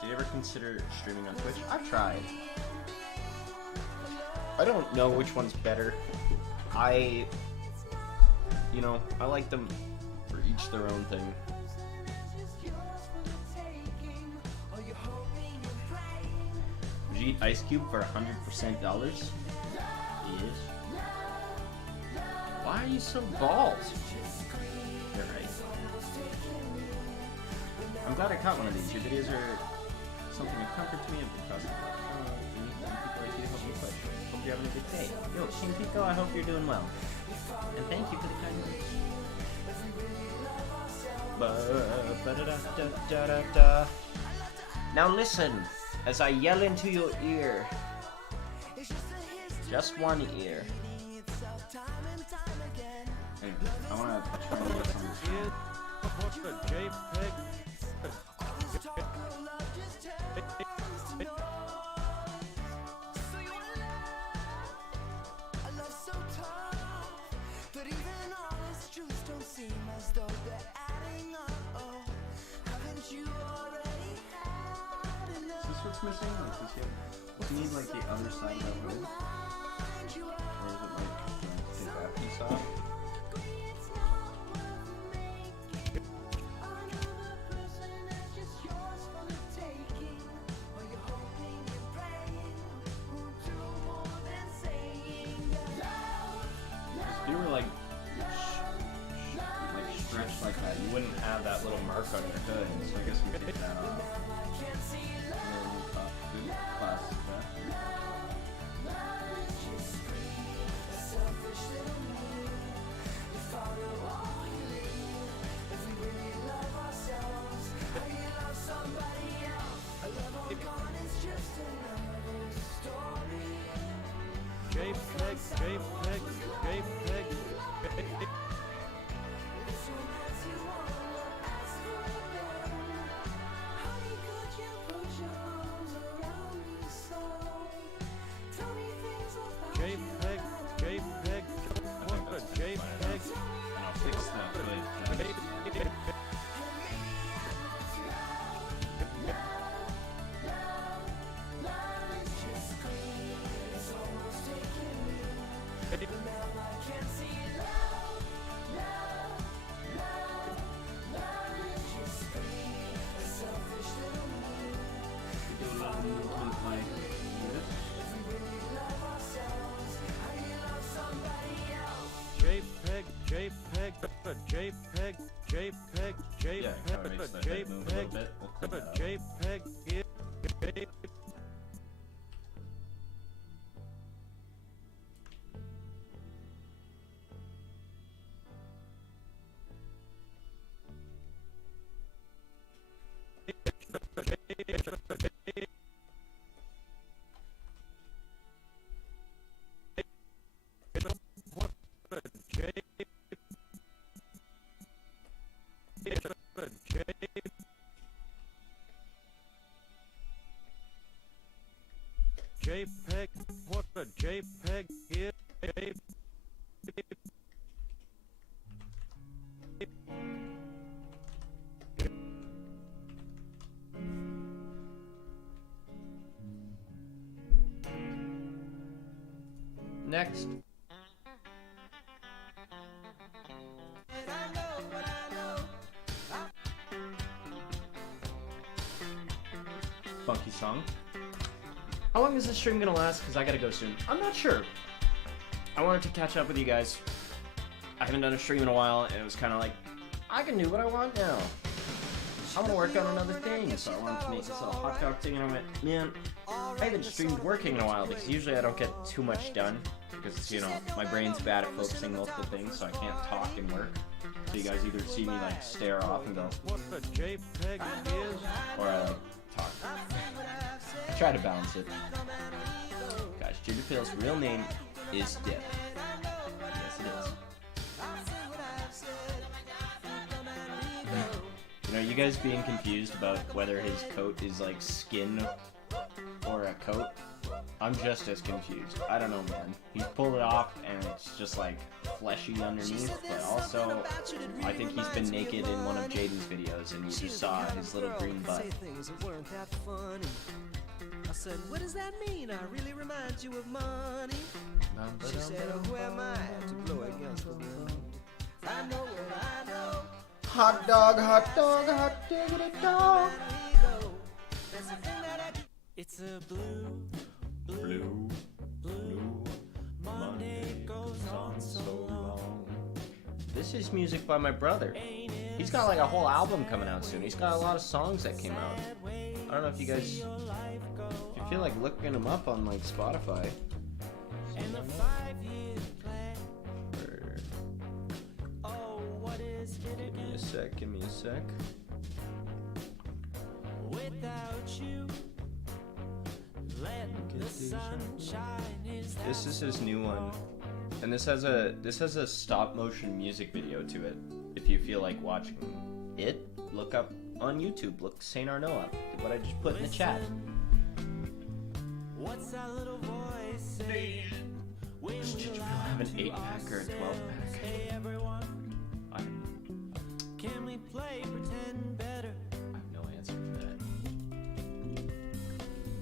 Did you ever consider streaming on Twitch? I've tried. I don't know which one's better. You know, I like them for each their own thing. Would you eat Ice Cube for $100% dollars? Yes. Why are you so bald? You're right. I'm glad I caught one of these. Your videos are something of comfort to me and across the platform. People like you to help me push. Hope you're having a good day. Yo, King Pico, I hope you're doing well. And thank you for the kind words. Now listen, as I yell into your ear. Just one ear. Anyway, I wanna try and get some. What's the JPEG? Is this what's missing? Like, does he need like the other side of that road? Or is it like take that piece off? If you were like stretched like that, you wouldn't have that little mark on your hood. So I guess we take that off. Plastic back. JPEG, JPEG, JPEG. JPEG, JPEG, what's the JPEG? And I'll fix that hood. Do a little movement like this. JPEG, JPEG, JPEG, JPEG, JPEG, Yeah, it kinda makes the head move a little bit. We'll clean that up. JPEG is JPEG, what a JPEG is. next. Funky song. How long is this stream gonna last? Because I gotta go soon. I'm not sure. I wanted to catch up with you guys. I haven't done a stream in a while, and it was kind of like, I can do what I want now. I want to work on another thing, so I wanted to make this little hot dog thing, and I went, man, I haven't streamed working in a while, because usually I don't get too much done, because, you know, my brain's bad at focusing multiple things, so I can't talk and work. So you guys either see me, like, stare off and go, What a JPEG is. or I, like, talk. I try to balance it. Guys, GingerPale's real name is Dip. Yes, it is. You know, you guys being confused about whether his coat is like skin or a coat, I'm just as confused. I don't know, man. He's pulled it off and it's just like fleshy underneath, but also I think he's been naked in one of Jaden's videos and you just saw his little green butt. I said, what does that mean? I really remind you of money. She said, oh, who am I to blow against the wind? I know what I know. Hot dog, hot dog, hot diggity dog. It's a blue Blue, Monday goes on so long. This is music by my brother. He's got like a whole album coming out soon. He's got a lot of songs that came out. I don't know if you guys, if you feel like looking him up on like Spotify. Give me a sec. This is his new one, and this has a stop motion music video to it. If you feel like watching it, look up on YouTube. Look Saint Arnaud up. What I just put in the chat. What's that little voice saying? Does GingerPale have an 8-pack or a 12-pack? Hey everyone, can we play pretend better? I have no answer for that.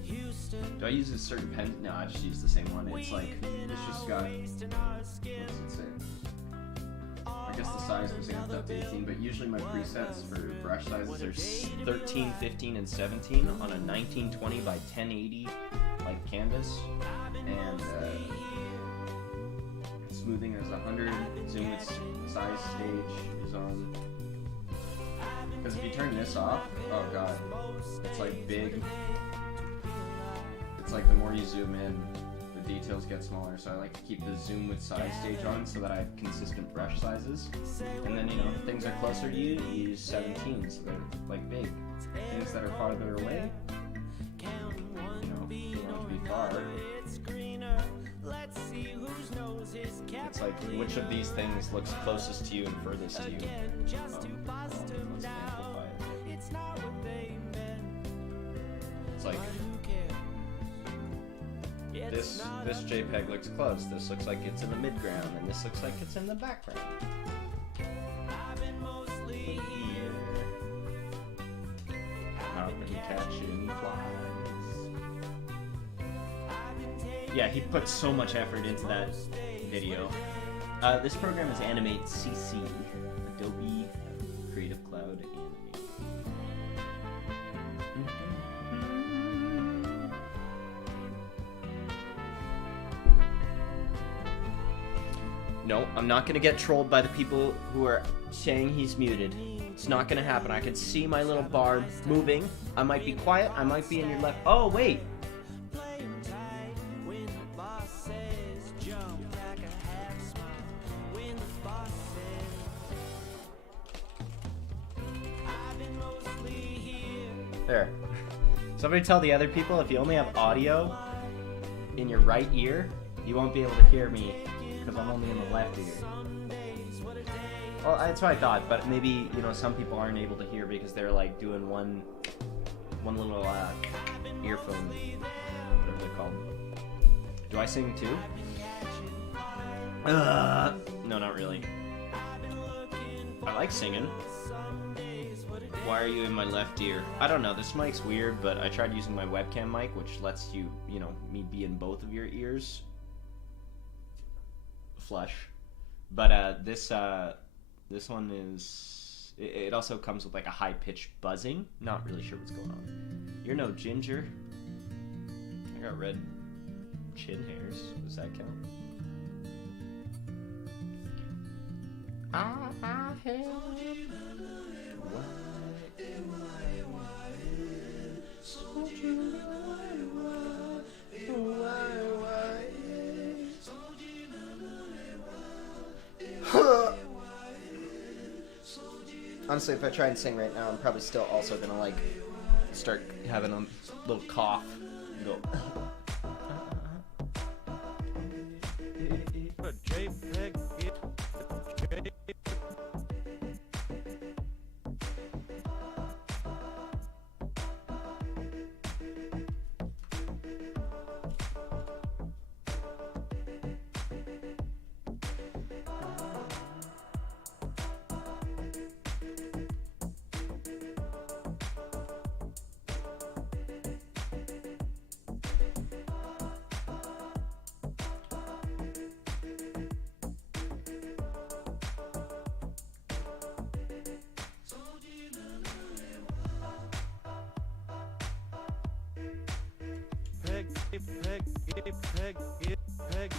Houston, Do I use a certain pen? No, I just use the same one. It's like, it's just got, what's it say? I guess the size was amped up to 18, but usually my presets for brush sizes are 13, 15, and 17 on a 1920 by 1080 like canvas, and smoothing is 100, zoom with size stage is on. Because if you turn this off, oh god, it's like big. It's like the more you zoom in, the details get smaller. So I like to keep the zoom with size stage on so that I have consistent brush sizes. And then, you know, if things are closer to you, you use 17, so they're like big. Things that are farther away, you know, you want to be far. It's like, which of these things looks closest to you and furthest to you? Let's amplify it. It's like, this JPEG looks close, this looks like it's in the midground, and this looks like it's in the background. How can you catch any flies? Yeah, he put so much effort into that video. This program is Animate CC, Adobe Creative Cloud Animate. No, I'm not gonna get trolled by the people who are saying he's muted. It's not gonna happen. I can see my little bar moving. I might be quiet, I might be in your left. Oh, wait! There. Somebody tell the other people if you only have audio in your right ear, you won't be able to hear me because I'm only in the left ear. Well, that's what I thought, but maybe, you know, some people aren't able to hear because they're like doing one little earphone, whatever they're called. Do I sing too? No, not really. I like singing. Why are you in my left ear? I don't know, this mic's weird, but I tried using my webcam mic, which lets you, you know, me be in both of your ears. flush. But this one is. It also comes with like a high pitched buzzing. Not really sure what's going on. You're no ginger. I got red chin hairs. Does that count? Honestly, if I try and sing right now, I'm probably still also gonna like start having a little cough. And go. A JPEG is peg.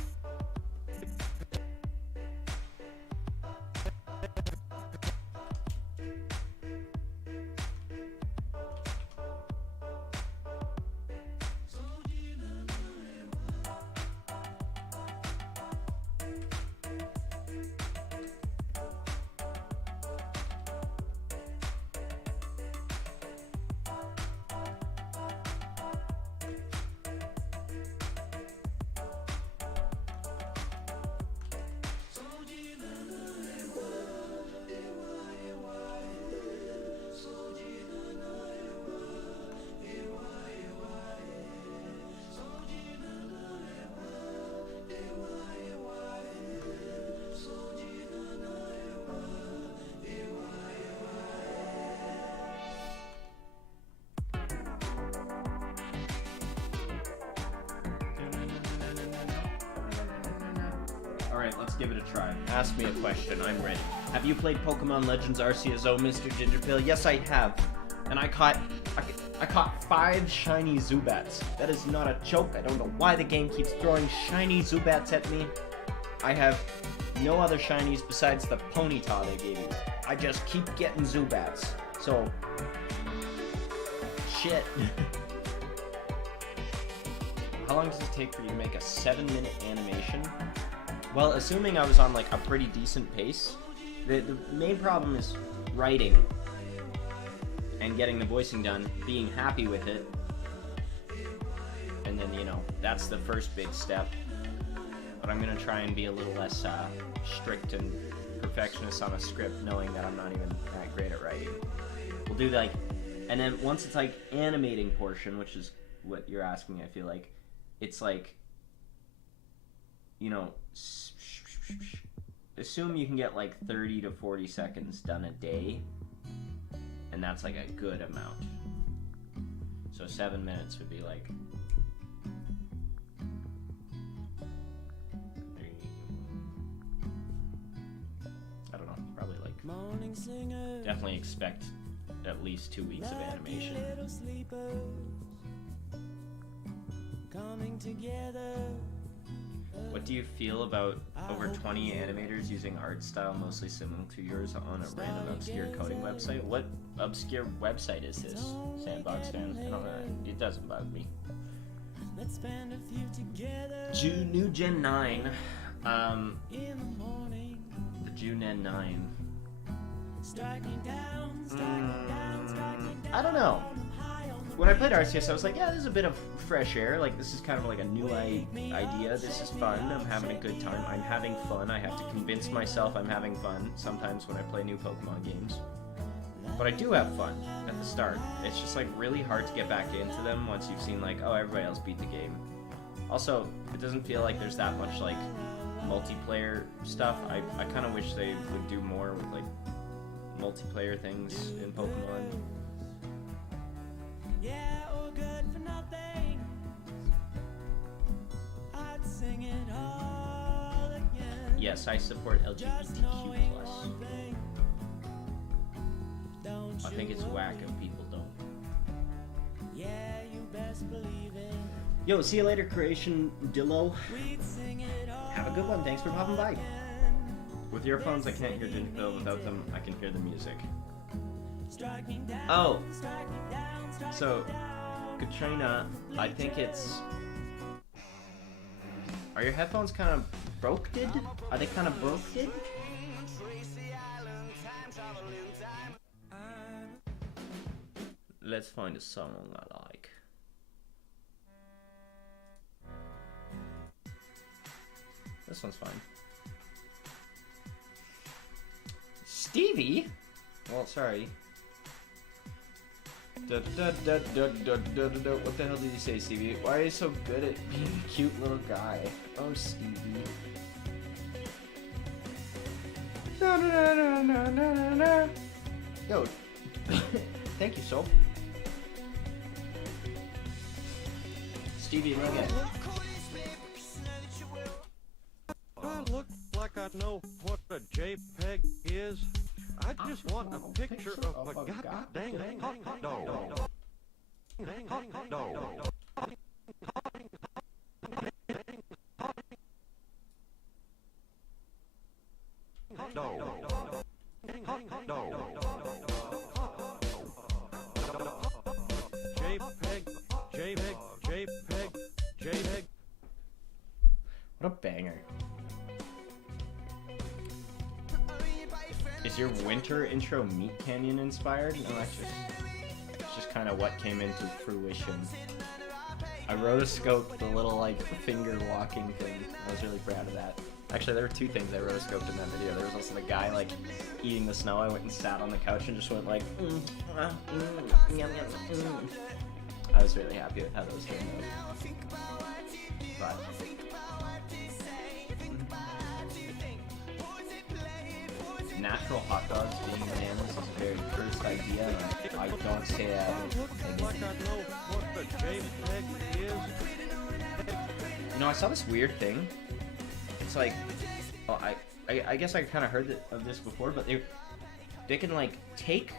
Alright, let's give it a try. Ask me a question, I'm ready. Have you played Pokemon Legends Arceus, Mr. GingerPale? Yes, I have. And I caught 5 shiny Zubats. That is not a joke. I don't know why the game keeps throwing shiny Zubats at me. I have no other shinies besides the Ponyta they gave you. I just keep getting Zubats. So, shit. How long does it take for you to make a 7-minute animation? Well, assuming I was on like a pretty decent pace, the main problem is writing and getting the voicing done, being happy with it, and then, you know, that's the first big step. But I'm gonna try and be a little less strict and perfectionist on a script, knowing that I'm not even that great at writing. We'll do like, and then once it's like animating portion, which is what you're asking, I feel like, it's like, you know, assume you can get like 30 to 40 seconds done a day, and that's like a good amount. So 7 minutes would be like, I don't know, probably like, definitely expect at least 2 weeks of animation. What do you feel about over 20 animators using art style mostly similar to yours on a random obscure coding website? What obscure website is this, Sandbox fan? I don't know. It doesn't bug me. New Gen 9. The Junen 9. I don't know. When I played Arceus, I was like, yeah, this is a bit of fresh air. Like, this is kind of like a new idea. This is fun. I'm having a good time. I'm having fun. I have to convince myself I'm having fun sometimes when I play new Pokemon games. But I do have fun at the start. It's just, like, really hard to get back into them once you've seen, like, oh, everybody else beat the game. Also, it doesn't feel like there's that much, like, multiplayer stuff. I kind of wish they would do more with, like, multiplayer things in Pokemon. Yeah, or good for nothing. I'd sing it all again. Yes, I support LGBTQ+. I think it's whack if people don't. Yo, see you later, Creation Dillo. Have a good one. Thanks for popping by. With earphones, I can't hear GingerPale. Without them, I can hear the music. Oh. So, Katrina, I think it's... Are your headphones kind of broke-did? Are they kind of broke-did? Let's find a song I like. This one's fine. Stevie? Well, sorry. What the hell did you say, Stevie? Why are you so good at being a cute little guy? Oh, Stevie. Yo, thank you, Soap. Stevie, look at it. Do I look like I know what a JPEG is? I just want a picture of a goddamn hot dog. JPEG. What a banger. Is your winter intro Meat Canyon inspired? No, it's just kind of what came into fruition. I rotoscoped the little like finger walking thing. I was really proud of that. Actually, there were two things I rotoscoped in that video. There was also the guy like eating the snow. I went and sat on the couch and just went like, I was really happy with how those turned out. But natural hot dogs being bananas is a very cursed idea, and I don't say that. You know, I saw this weird thing. It's like, oh, I guess I kind of heard of this before, but they can like take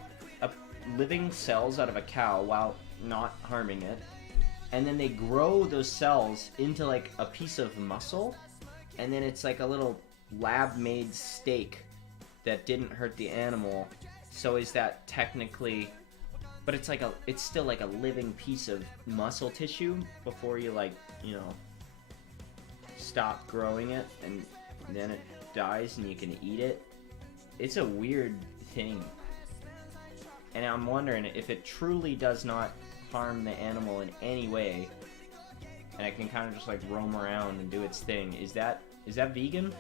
living cells out of a cow while not harming it, and then they grow those cells into like a piece of muscle, and then it's like a little lab-made steak that didn't hurt the animal. So is that technically, but it's still like a living piece of muscle tissue before you like, you know, stop growing it, and then it dies and you can eat it. It's a weird thing, and I'm wondering if it truly does not harm the animal in any way, and it can kind of just like roam around and do its thing. Is that vegan?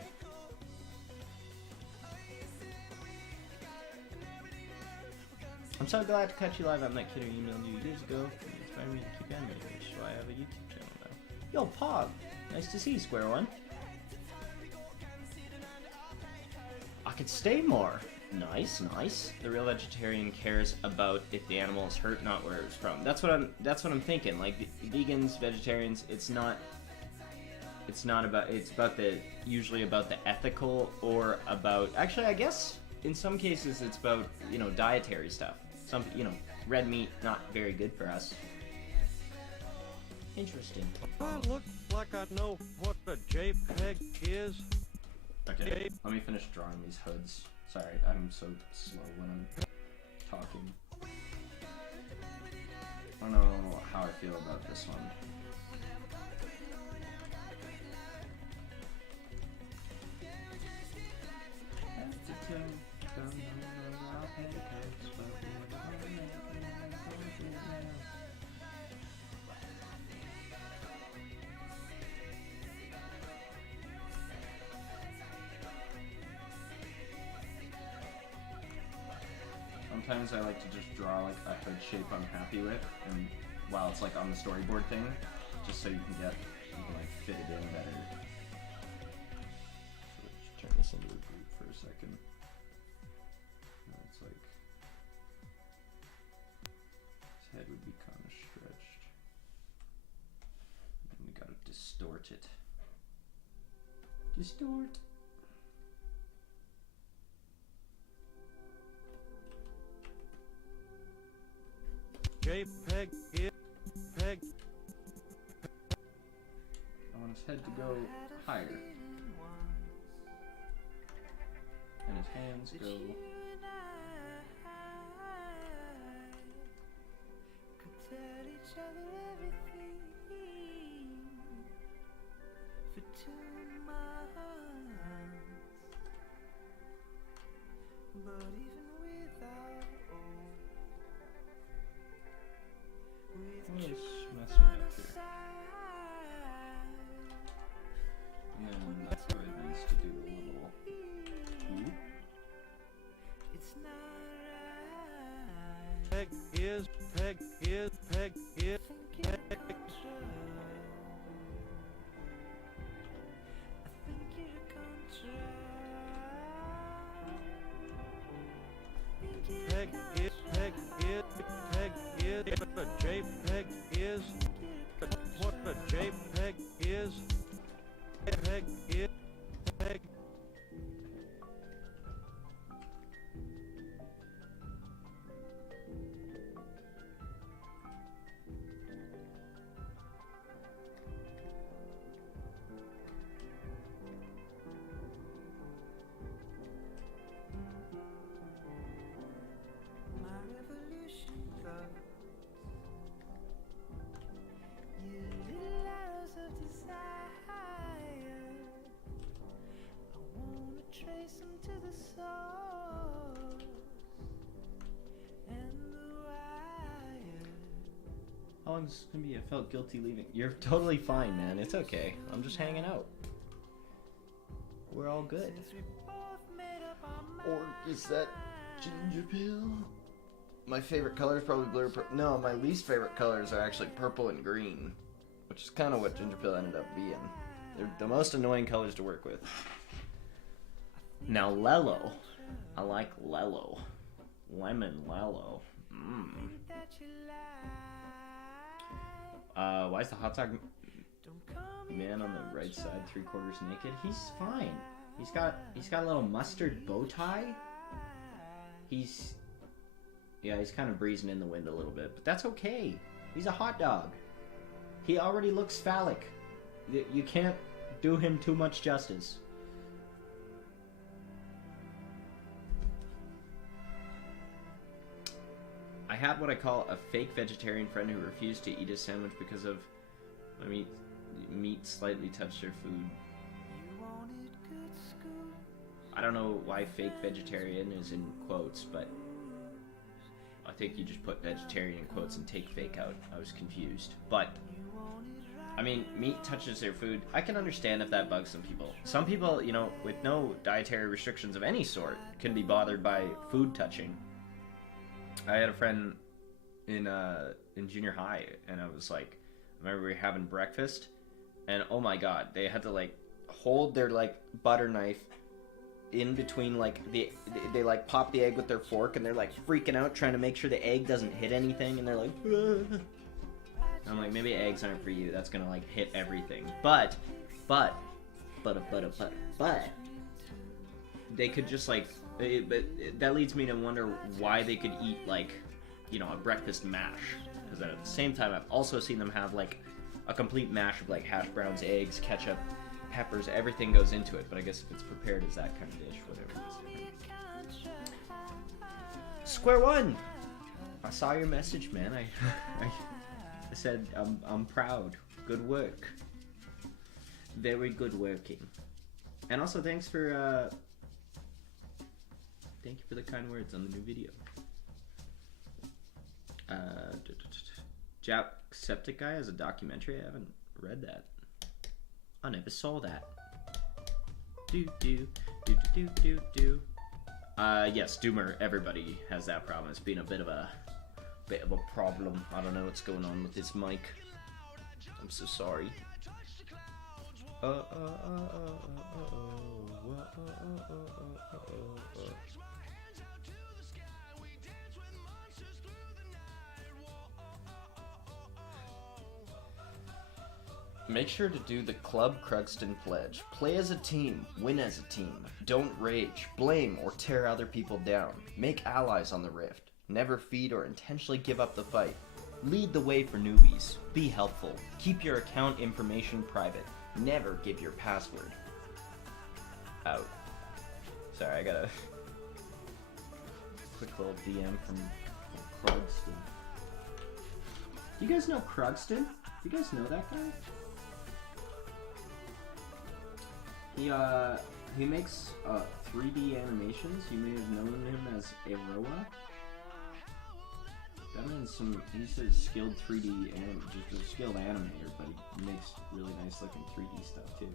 I'm so glad to catch you live. I'm that kid who emailed you years ago. You inspired me to keep animating, which is why I have a YouTube channel now. Yo, Pog! Nice to see you, Square One. I could stay more. Nice, nice. The real vegetarian cares about if the animal is hurt, not where it's from. That's what I'm thinking. Like vegans, vegetarians, it's usually about the ethical, or about, actually I guess in some cases it's about, you know, dietary stuff. Some, you know, red meat not very good for us. Interesting. I look like I know what a JPEG is. Okay, let me finish drawing these hoods. Sorry, I'm so slow when I'm talking. I don't know how I feel about this one. Sometimes I like to just draw like a hood shape I'm happy with, and while it's like on the storyboard thing, just so you can like fit it in better. So let's turn this into a group for a second. Now it's like his head would be kind of stretched, and we gotta distort it. Distort. JPEG is peg. I want his head to go higher. And his hands go. Could tell each other everything for 2 months, but even without What is messing up here? And then that's how it needs to do a little. Ooh. it's not right. Peg is peg is peg is Think you peg. control. I think you control. Think you Peg is peg is peg is what a JPEG is. What a JPEG is. Peg is peg. my revolution thoughts. You little arrows of desire. I wanna trace them to the source and the wire. How long is this gonna be? I felt guilty leaving. You're totally fine, man. It's okay. I'm just hanging out. We're all good. Since we both made up our Or is that GingerPale? My favorite color is probably blue. No, my least favorite colors are actually purple and green, which is kind of what GingerPale ended up being. They're the most annoying colors to work with. Now, Lello. I like Lello. Lemon Lello. Mmm. that you lie. Why is the hot dog Don't call me man on the right side 3/4 naked? He's fine. He's got a little mustard bow tie. He's kind of breezing in the wind a little bit, but that's okay. He's a hot dog. He already looks phallic. You can't do him too much justice. I had what I call a fake vegetarian friend who refused to eat a sandwich because of meat slightly touched their food. you wanted good school. I don't know why fake vegetarian is in quotes, but I think you just put vegetarian in quotes and take fake out. I was confused. But, I mean, meat touches their food. I can understand if that bugs some people. Some people, you know, with no dietary restrictions of any sort, can be bothered by food touching. I had a friend in junior high, and I was like, I remember we were having breakfast, and oh my god, they had to like hold their like butter knife in between like they like pop the egg with their fork, and they're like freaking out trying to make sure the egg doesn't hit anything, and they're like, "Ugh." I'm like, maybe eggs aren't for you. That's gonna like hit everything. But they could just like, but that leads me to wonder why they could eat like, you know, a breakfast mash. Because then at the same time, I've also seen them have like a complete mash of like hash browns, eggs, ketchup, peppers, everything goes into it. But I guess if it's prepared as that kind of dish, whatever. Square one. I saw your message, man. I said I'm proud. Good work. Very good working. And also thank you for the kind words on the new video. Jacksepticeye is a documentary. I haven't read that. I never saw that. Yes, Doomer. Everybody has that problem. It's been a bit of a problem. I don't know what's going on with this mic. I'm so sorry. Make sure to do the Club Crugston Pledge. Play as a team, win as a team. Don't rage, blame, or tear other people down. Make allies on the rift. Never feed or intentionally give up the fight. Lead the way for newbies. Be helpful. Keep your account information private. Never give your password out. Sorry, I got a quick little DM from Krugston. Do you guys know Krugston? Do you guys know that guy? He makes 3D animations. You may have known him as Aroa. That man's he's a skilled 3D just a skilled animator, but he makes really nice looking 3D stuff too.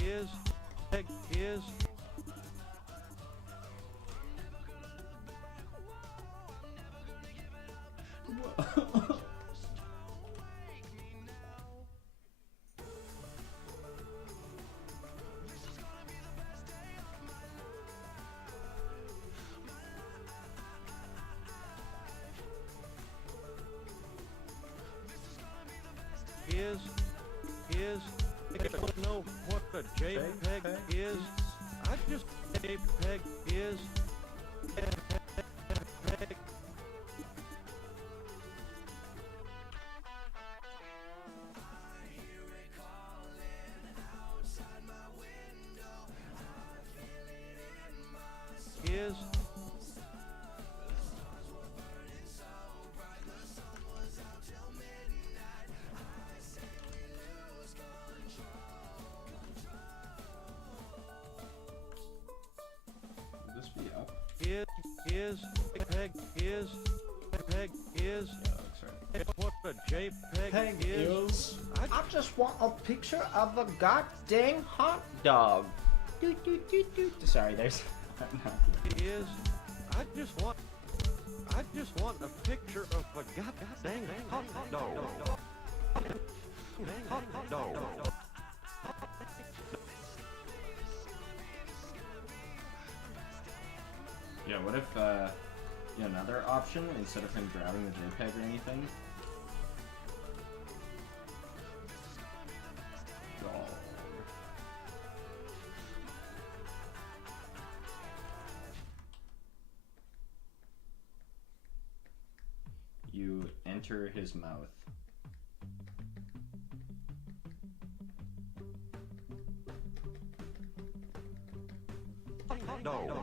Is I don't know what a JPEG is. I just JPEG is JPEG. Is peg is what a JPEG is. I just want a picture of a goddamn hot dog. Sorry, there's. Is I just want a picture of a goddamn hot dog. Hot dog. Yeah, what if, another option, instead of him grabbing the JPEG or anything? Dog. You enter his mouth. No.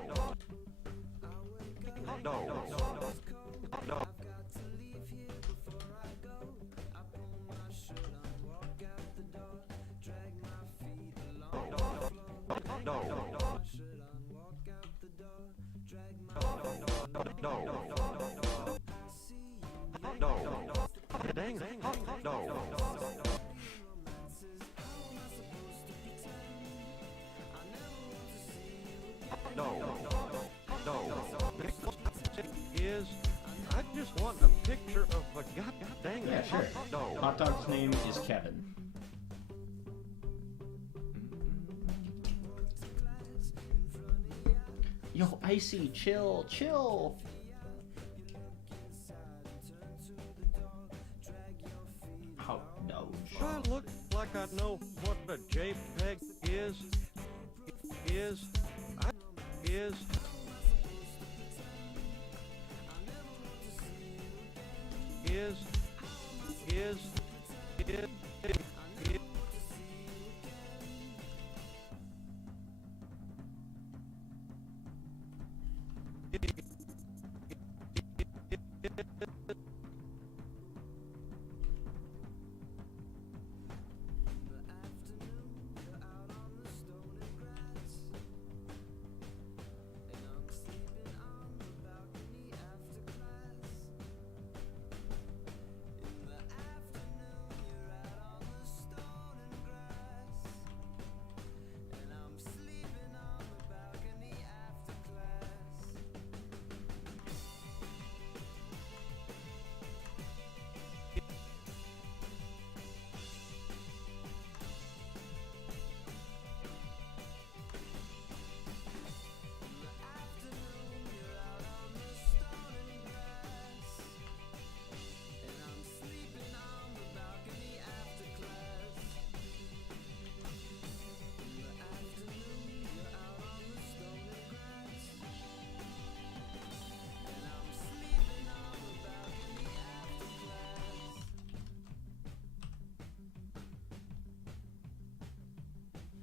Is I just want a picture of a goddamn Yeah, sure. Hot dog's name is Kevin. Yo, Icy, chill. Hot dog. I look like I know what a JPEG is. Is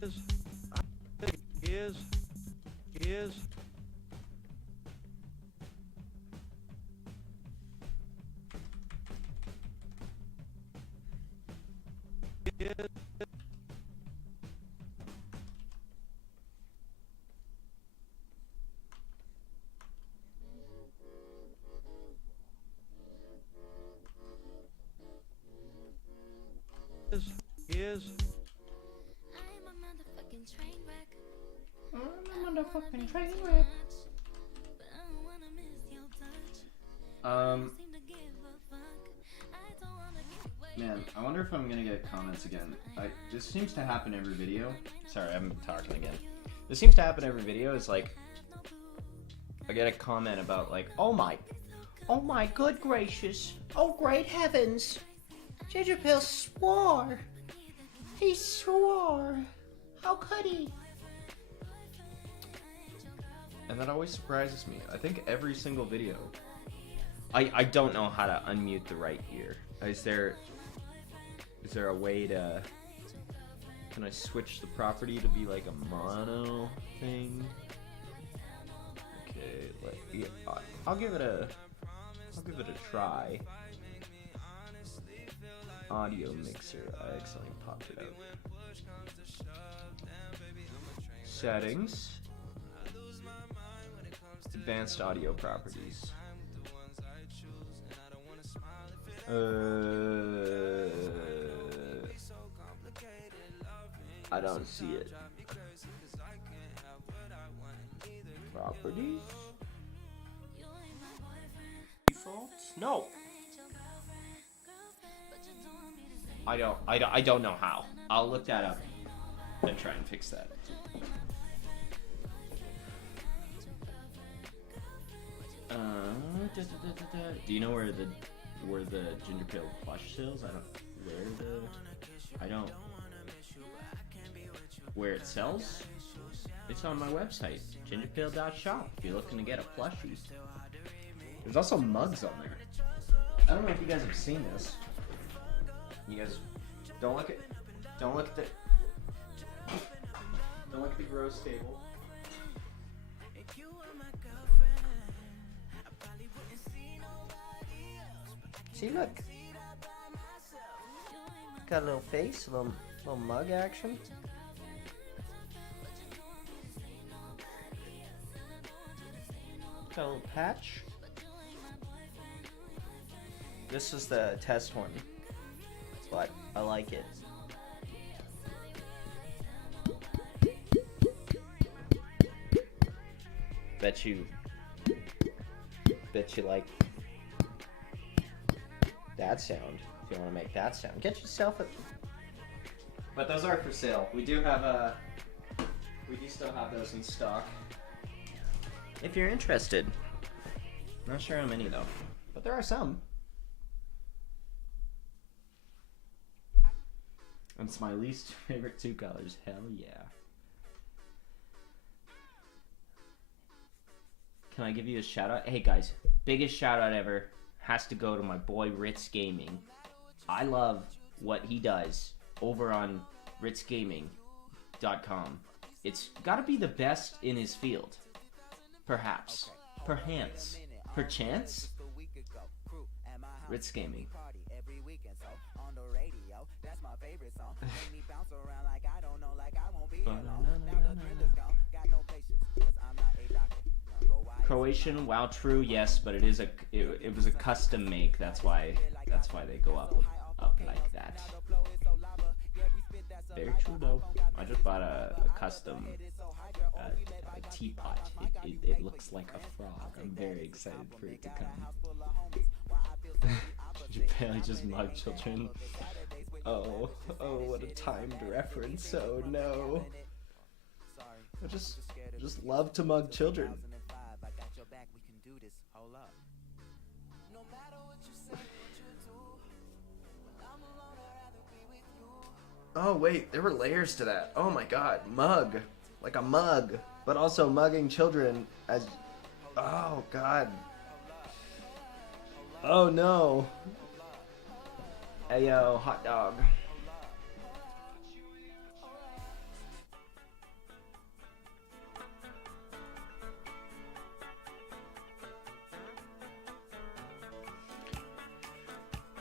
is is I'm a motherfucking train wreck. I'm a motherfucking train wreck. But I don't wanna miss your touch. Seem to give a fuck. I don't wanna give away. Man, I wonder if I'm gonna get comments again. This seems to happen every video. Sorry, I'm talking again. This seems to happen every video. It's like I get a comment about like, oh my good gracious, oh great heavens, GingerPale swore. He swore. How could he? And that always surprises me. I think every single video. I don't know how to unmute the right ear. Is there a way to? Can I switch the property to be like a mono thing? Okay, I'll give it a try. Audio mixer. I accidentally popped it out. Settings. Advanced audio properties. I don't see it. Properties? Default? No. I don't know how. I'll look that up and try and fix that. Do you know where the GingerPale plush sells? Where it sells? It's on my website, gingerpale.shop. If you're looking to get a plushie. There's also mugs on there. I don't know if you guys have seen this. You guys don't look at the gross table. See, look. Got a little face, a little mug action. Got a little patch. This is the test one, but I like it. Bet you like that sound. If you want to make that sound, get yourself a. But those are for sale. We do still have those in stock. If you're interested. Not sure how many though, but there are some. It's my least favorite two colors. Hell yeah. Can I give you a shout out? Hey guys, biggest shout out ever has to go to my boy Ritz Gaming. I love what he does over on ritzgaming.com. It's gotta be the best in his field. Perhaps. Perchance. Perchance? Ritz Gaming. Croatian, wow, true, yes, but it was a custom make. That's why they go up like that. Very true though. I just bought a custom teapot. It looks like a frog. I'm very excited for it to come. GingerPale just mug children. Oh, what a timed reference. Oh no. I just love to mug children. Oh wait, there were layers to that. Oh my god, mug. Like a mug, but also mugging children as... Oh god. Oh no. Ayo, hot dog.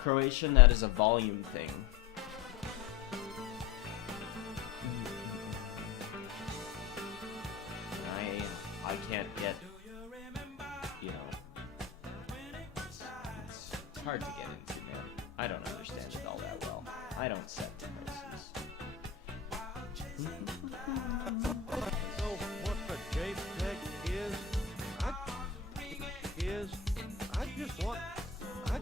Croatian, that is a volume thing. I can't get, you know, it's hard to get into, man. I don't understand it all that well. I don't set prices. So what a JPEG is, I just want. I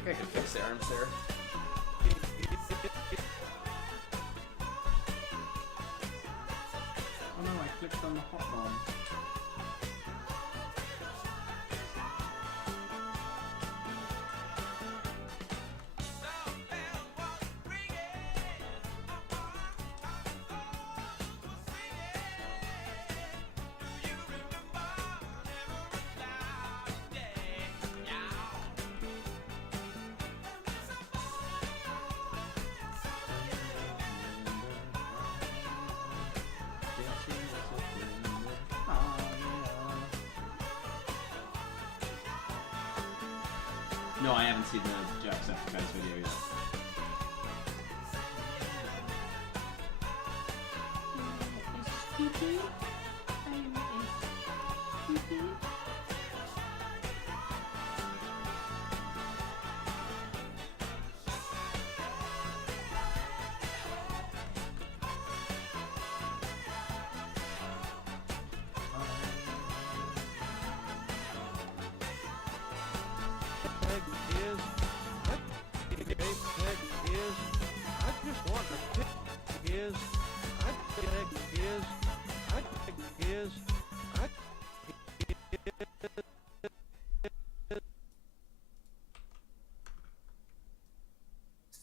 think I can fix the arms there. Oh no, I clicked on the hot bomb. No, I haven't seen the Jacksepticeye's video yet.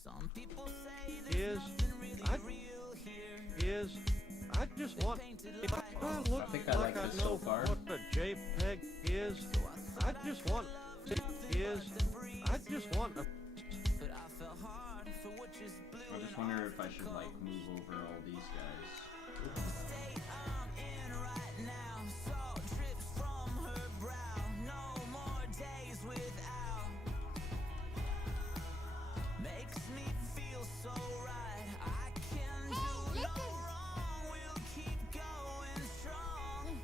Some people say there's nothing really real here. I just want. I think I like this so far. What a JPEG is. I just want. I just want a. But I fell hard for what just blew. I just wonder if I should like move over all these guys. State I'm in right now. Salt drips from her brow. No more days without. Makes me feel so right. I can do no wrong. We'll keep going strong.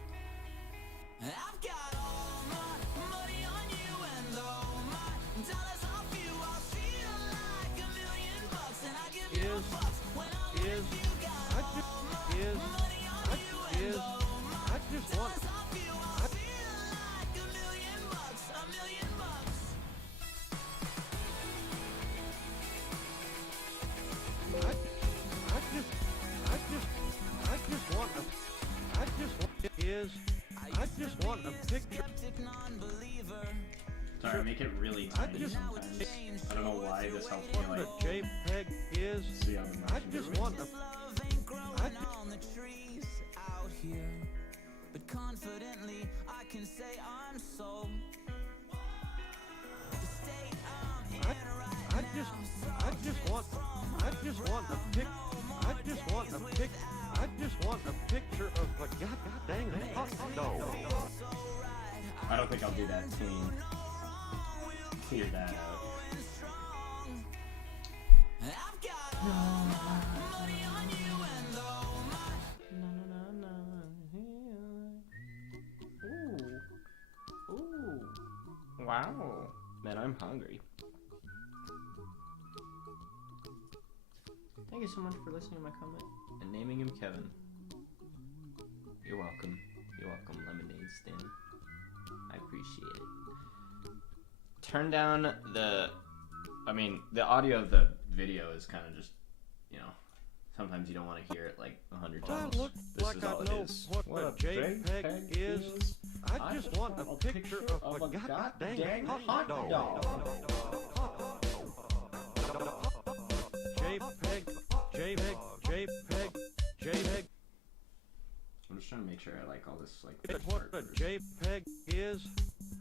I've got all my money on you and all my dollars off you. I feel like $1,000,000 and I give you a fuck when I'm with you. Got all my money on you and all my dollars off you. I feel like $1,000,000, $1,000,000. I just want a picture. Sorry, I make it really tiny sometimes. I don't know why this helps me What a like JPEG is. see how the I just want a. Love ain't growing on the trees out here, but confidently I can say I'm sold. The state I'm in right now. I just want. just want a picture of a god dang hot dog. I don't think I'll do that clean. Clear that out. Ooh. Ooh. Wow. Man, I'm hungry. Thank you so much for listening to my comment and naming him Kevin. You're welcome. You're welcome, Lemonade Stand. I appreciate it. Turn down the... I mean, the audio of the video is kind of just, you know, sometimes you don't want to hear it like 100 times. Well, looks This like is I all know it is. what a JPEG is. I just want a picture of a god dang hot dog. JPEG. I'm just trying to make sure I like all this, like, What a JPEG is.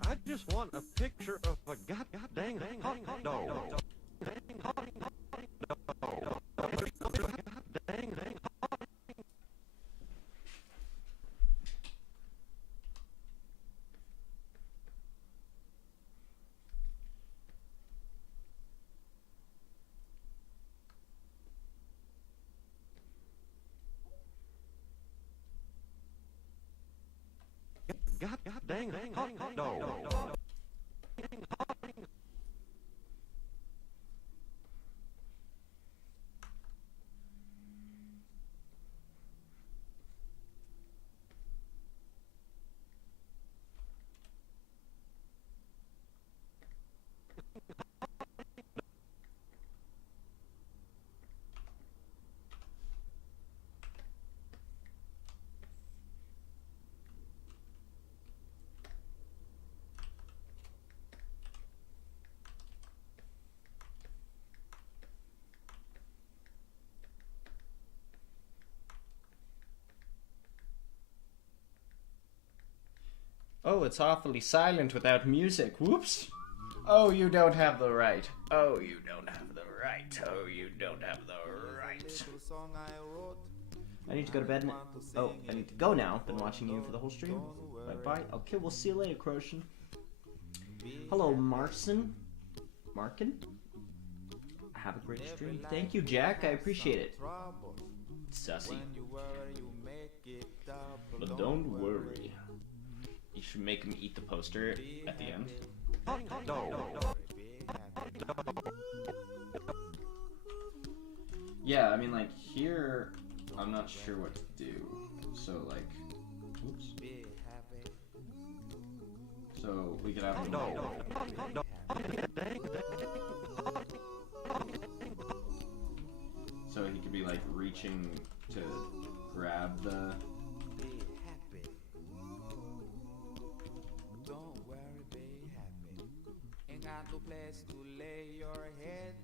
I just want a picture of a god dang hot dog. God dang hot dog. Oh, it's awfully silent without music. Whoops. Oh, you don't have the right. Oh, you don't have the right. Oh, you don't have the right. I need to go to bed now. Oh, I need to go now. Been watching you for the whole stream. Bye-bye. Okay, we'll see you later, Croatian. Hello, Makin. Have a great stream. Thank you, Jack. I appreciate it. Sussy. But don't worry. You should make him eat the poster at the end. Yeah, I mean, like, here, I'm not sure what to do. So, like, oops. So, we could have him, so he could be, like, reaching to grab the... No place to lay your head.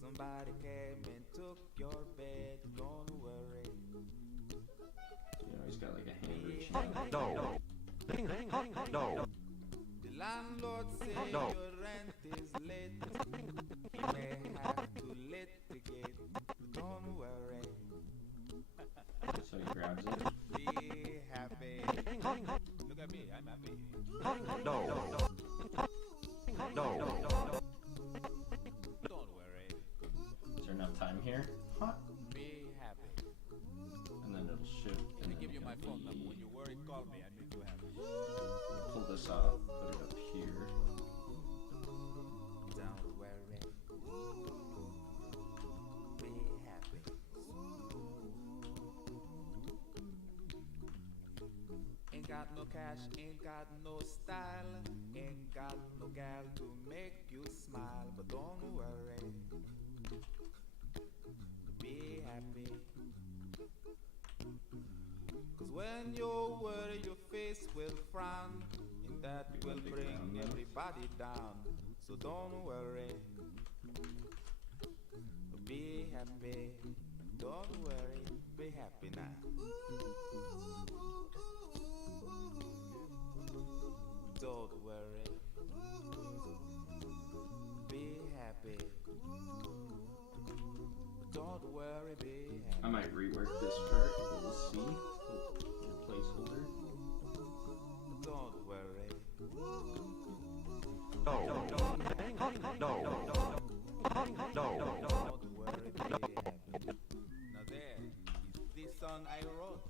Somebody came and took your bed. Don't worry. You know, he's got like a hand reaching. No. The landlord said your rent is late. He may have to litigate. Don't worry. So he grabs it. Be happy. Look at me, I'm happy. No. Don't worry. Is there enough time here? Huh? Be happy. And then it'll shift. Let me give you my phone number. When you worry, call me. I make you happy. Pull this off. Put it up here. Don't worry. Be happy. Ain't got no cash, ain't got no style, ain't got no gal to make you smile, but don't worry. Be happy. Cause when you worry, your face will frown, and that will bring everybody down. So don't worry. Be happy. Don't worry. Be happy now. Don't worry. Be happy. Don't I might rework this chart, but we'll see. Placeholder. Don't worry. Don't worry, be happy. Now there is this song I wrote.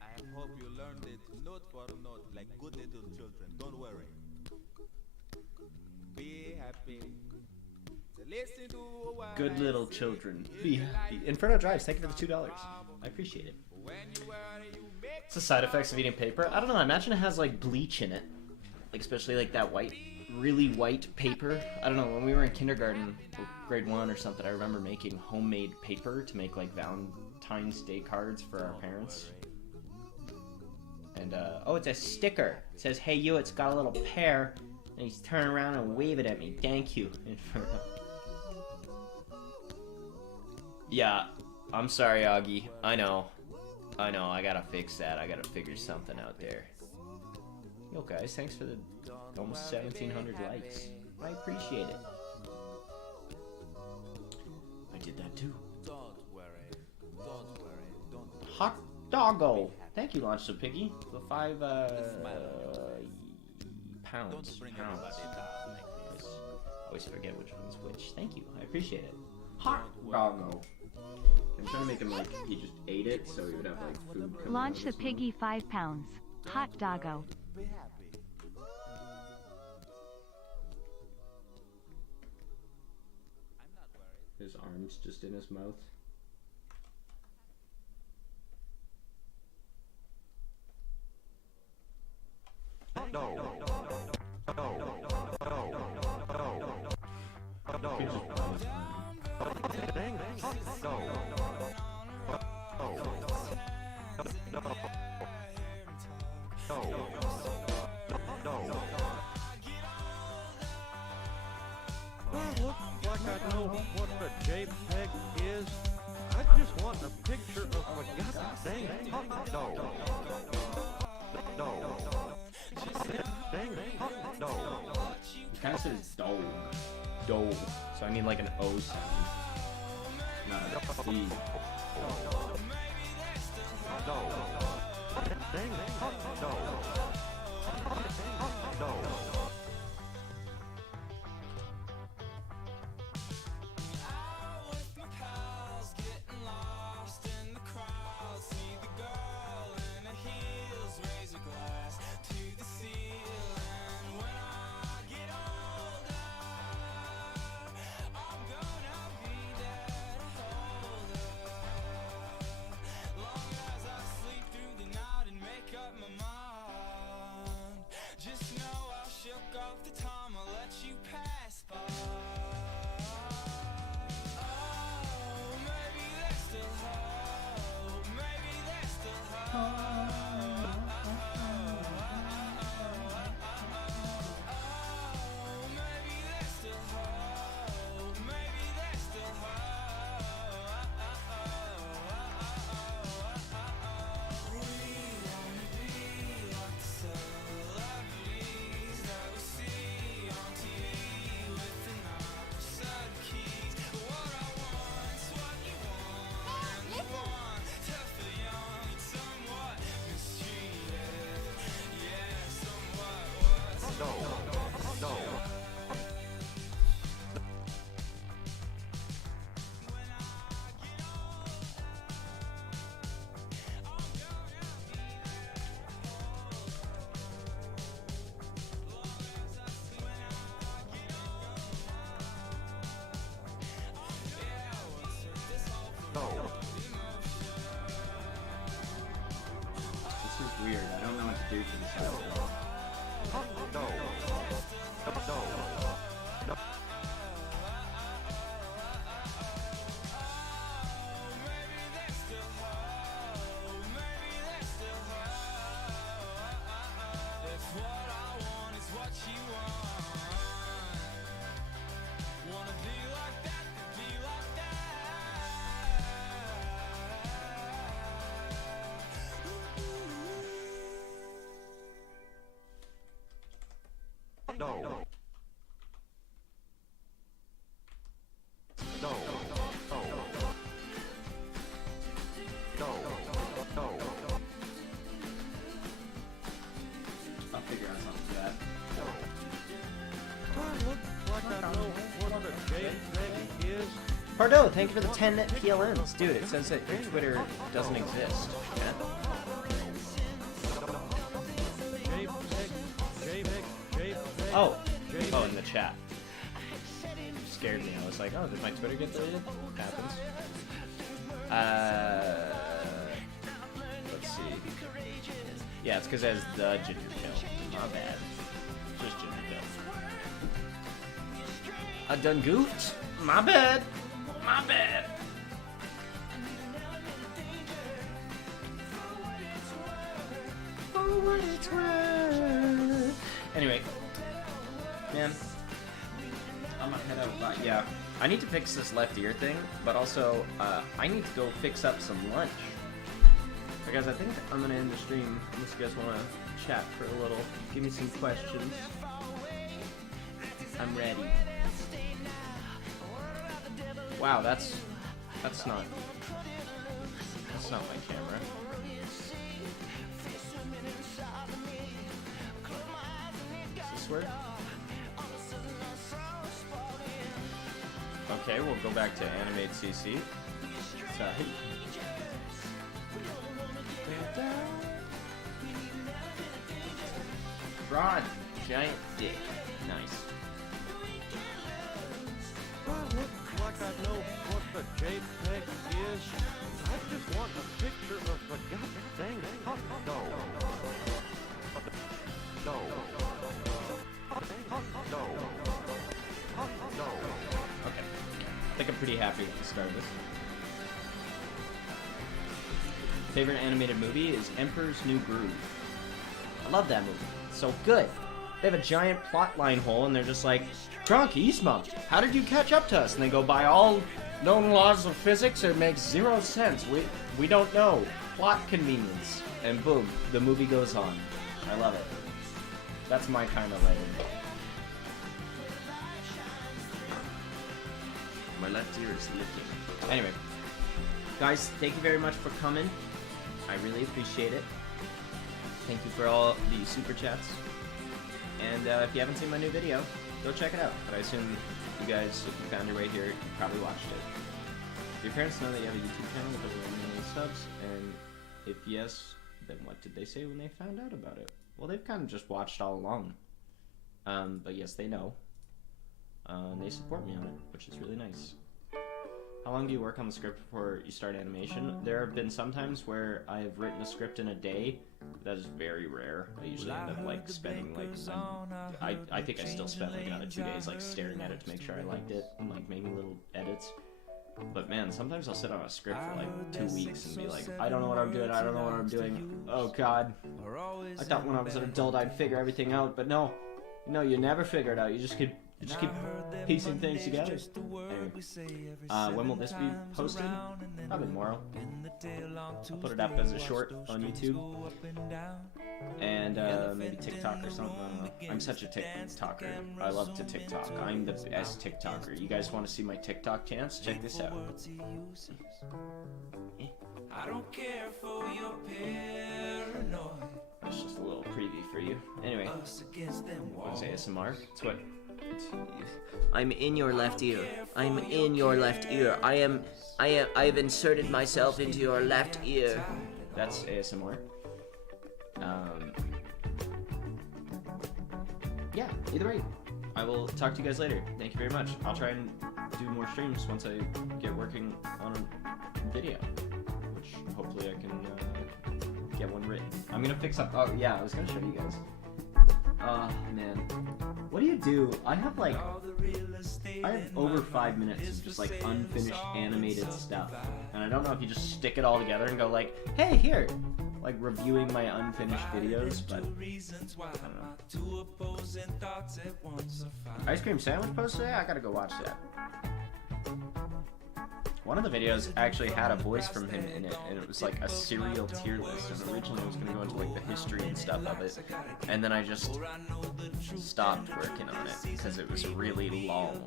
I hope you learned it note for note like good little children. Don't worry. Be happy. Listen to what Good I little say. children. Be happy. Inferno Drives, thank you for the $2. I appreciate it. When you worry, you make It's the side effects of eating paper. I don't know, I imagine it has like bleach in it. Like especially like that white, really white paper. I don't know, when we were in kindergarten, or grade 1 or something, I remember making homemade paper to make like Valentine's Day cards for our parents. And oh, it's a sticker. It says, "Hey you, it's got a little pear." And he's turning around and wave it at me. Thank you, Inferno. Yeah, I'm sorry, Augie. I know, I gotta fix that. I gotta figure something out there. Yo, guys, thanks for the almost 1,700 likes. I appreciate it. I did that too. Don't worry. Don't worry. Don't Hot doggo. Thank you, Launch the Piggy. The 5 pounds. Don't bring everybody down like this. Always forget which one's which. Thank you. I appreciate it. Hot doggo. I'm trying to make him like he just ate it, so he would have like food coming Launch out the of his piggy 5 pounds. Hot doggo. Be happy. I'm not worried. His arms just in his mouth. Look like I know what a JPEG is. I just want a picture of a goddamn hot dog. It kind of says dog. Dog. So I need like an O sound. Not a C. Pardo, thank you for the 10 PLNs. Dude, it says that your Twitter doesn't exist. Yeah? Oh, in the chat. Scared me. I was like, oh, did my Twitter get deleted? Happens. Let's see. Yeah, it's because it has the GingerPale. Not bad. Just GingerPale. I done goofed. My bad. My bad. For what it's worth. Anyway, man, I'm gonna head out. Yeah, I need to fix this left ear thing, but also I need to go fix up some lunch because I think I'm gonna end the stream unless you guys want to chat for a little. Give me some questions. I'm ready. Wow, that's not my camera. Does this work? Okay, we'll go back to Animate CC. Sorry. Broad, giant dick. Nice. Like I know what the JPEG is. I just want a picture of the goddamn hot dog. Okay. I think I'm pretty happy with the start of this. Favorite animated movie is Emperor's New Groove. I love that movie. It's so good. They have a giant plot line hole and they're just like, Drunk Yzma, how did you catch up to us? And they go, by all known laws of physics, it makes 0 sense. We don't know. Plot convenience. And boom, the movie goes on. I love it. That's my kind of writing. My left ear is licking. Anyway, guys, thank you very much for coming. I really appreciate it. Thank you for all the super chats. And if you haven't seen my new video, go check it out. But I assume you guys, if you found your way here, you probably watched it. Do your parents know that you have a YouTube channel with over 1 million subs? And if yes, then what did they say when they found out about it? Well, they've kind of just watched all along. But yes, they know. They support me on it, which is really nice. How long do you work on the script before you start animation? There have been some times where I've written a script in a day. That is very rare. I usually end up like spending like I think I still spent like another 2 days like staring at it to make sure I liked it and like making little edits. But man, sometimes I'll sit on a script for like 2 weeks and be like, I don't know what I'm doing, I don't know what I'm doing. Oh god. I thought when I was an adult I'd figure everything out, but no. No, you never figure it out. You just keep piecing things together. Anyway, when will this be posted? Probably tomorrow. I'll put it up as a short on YouTube. And maybe TikTok or something. I don't know. I'm such a TikToker. I love to TikTok. I'm the best TikToker. You guys want to see my TikTok chance? Check this out. I don't care for your paranoia. That's just a little preview for you. Anyway, what's ASMR? It's what? I'm in your left ear. I'm in your left ear. I've inserted myself into your left ear. That's ASMR. Yeah, either way, I will talk to you guys later. Thank you very much. I'll try and do more streams once I get working on a video, which hopefully I can get one written. I'm gonna fix up. Oh yeah, I was gonna show you guys. Man, what do you do? I have over 5 minutes of just like unfinished animated stuff, and I don't know if you just stick it all together and go like, hey, here, like reviewing my unfinished videos, but I don't know. Ice cream sandwich post today? I gotta go watch that. One of the videos actually had a voice from him in it, and it was like a serial tier list, and originally I was going to go into like the history and stuff of it, and then I just stopped working on it, because it was really long,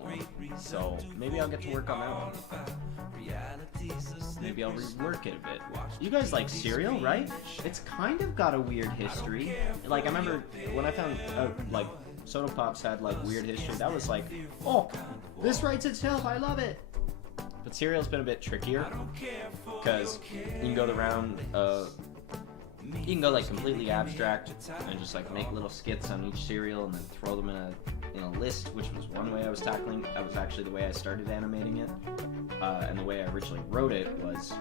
so maybe I'll get to work on that one. Maybe I'll rework it a bit. You guys like cereal, right? It's kind of got a weird history. Like, I remember when I found out, like, Soda Pops had like weird history, that was like, oh, this writes itself, I love it. But cereal's been a bit trickier because you can go the round of, you can go like completely abstract and just like make little skits on each cereal and then throw them in a list, which was one way I was tackling. That was actually the way I started animating it, and the way I originally wrote it was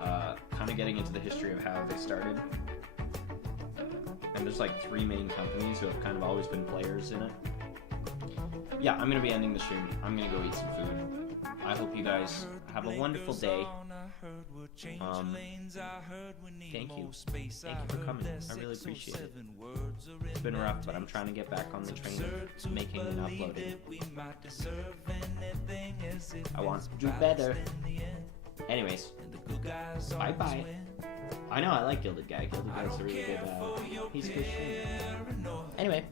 kind of getting into the history of how they started. And there's like 3 main companies who have kind of always been players in it. Yeah, I'm gonna be ending the stream. I'm gonna go eat some food. I hope you guys have a wonderful day. Thank you. Thank you for coming. I really appreciate it. It's been rough, but I'm trying to get back on the train of making and uploading. I want to do better. Anyways, bye-bye. I know, I like Gilded Guy. Gilded Guy's a really good, he's a good streamer. Anyway.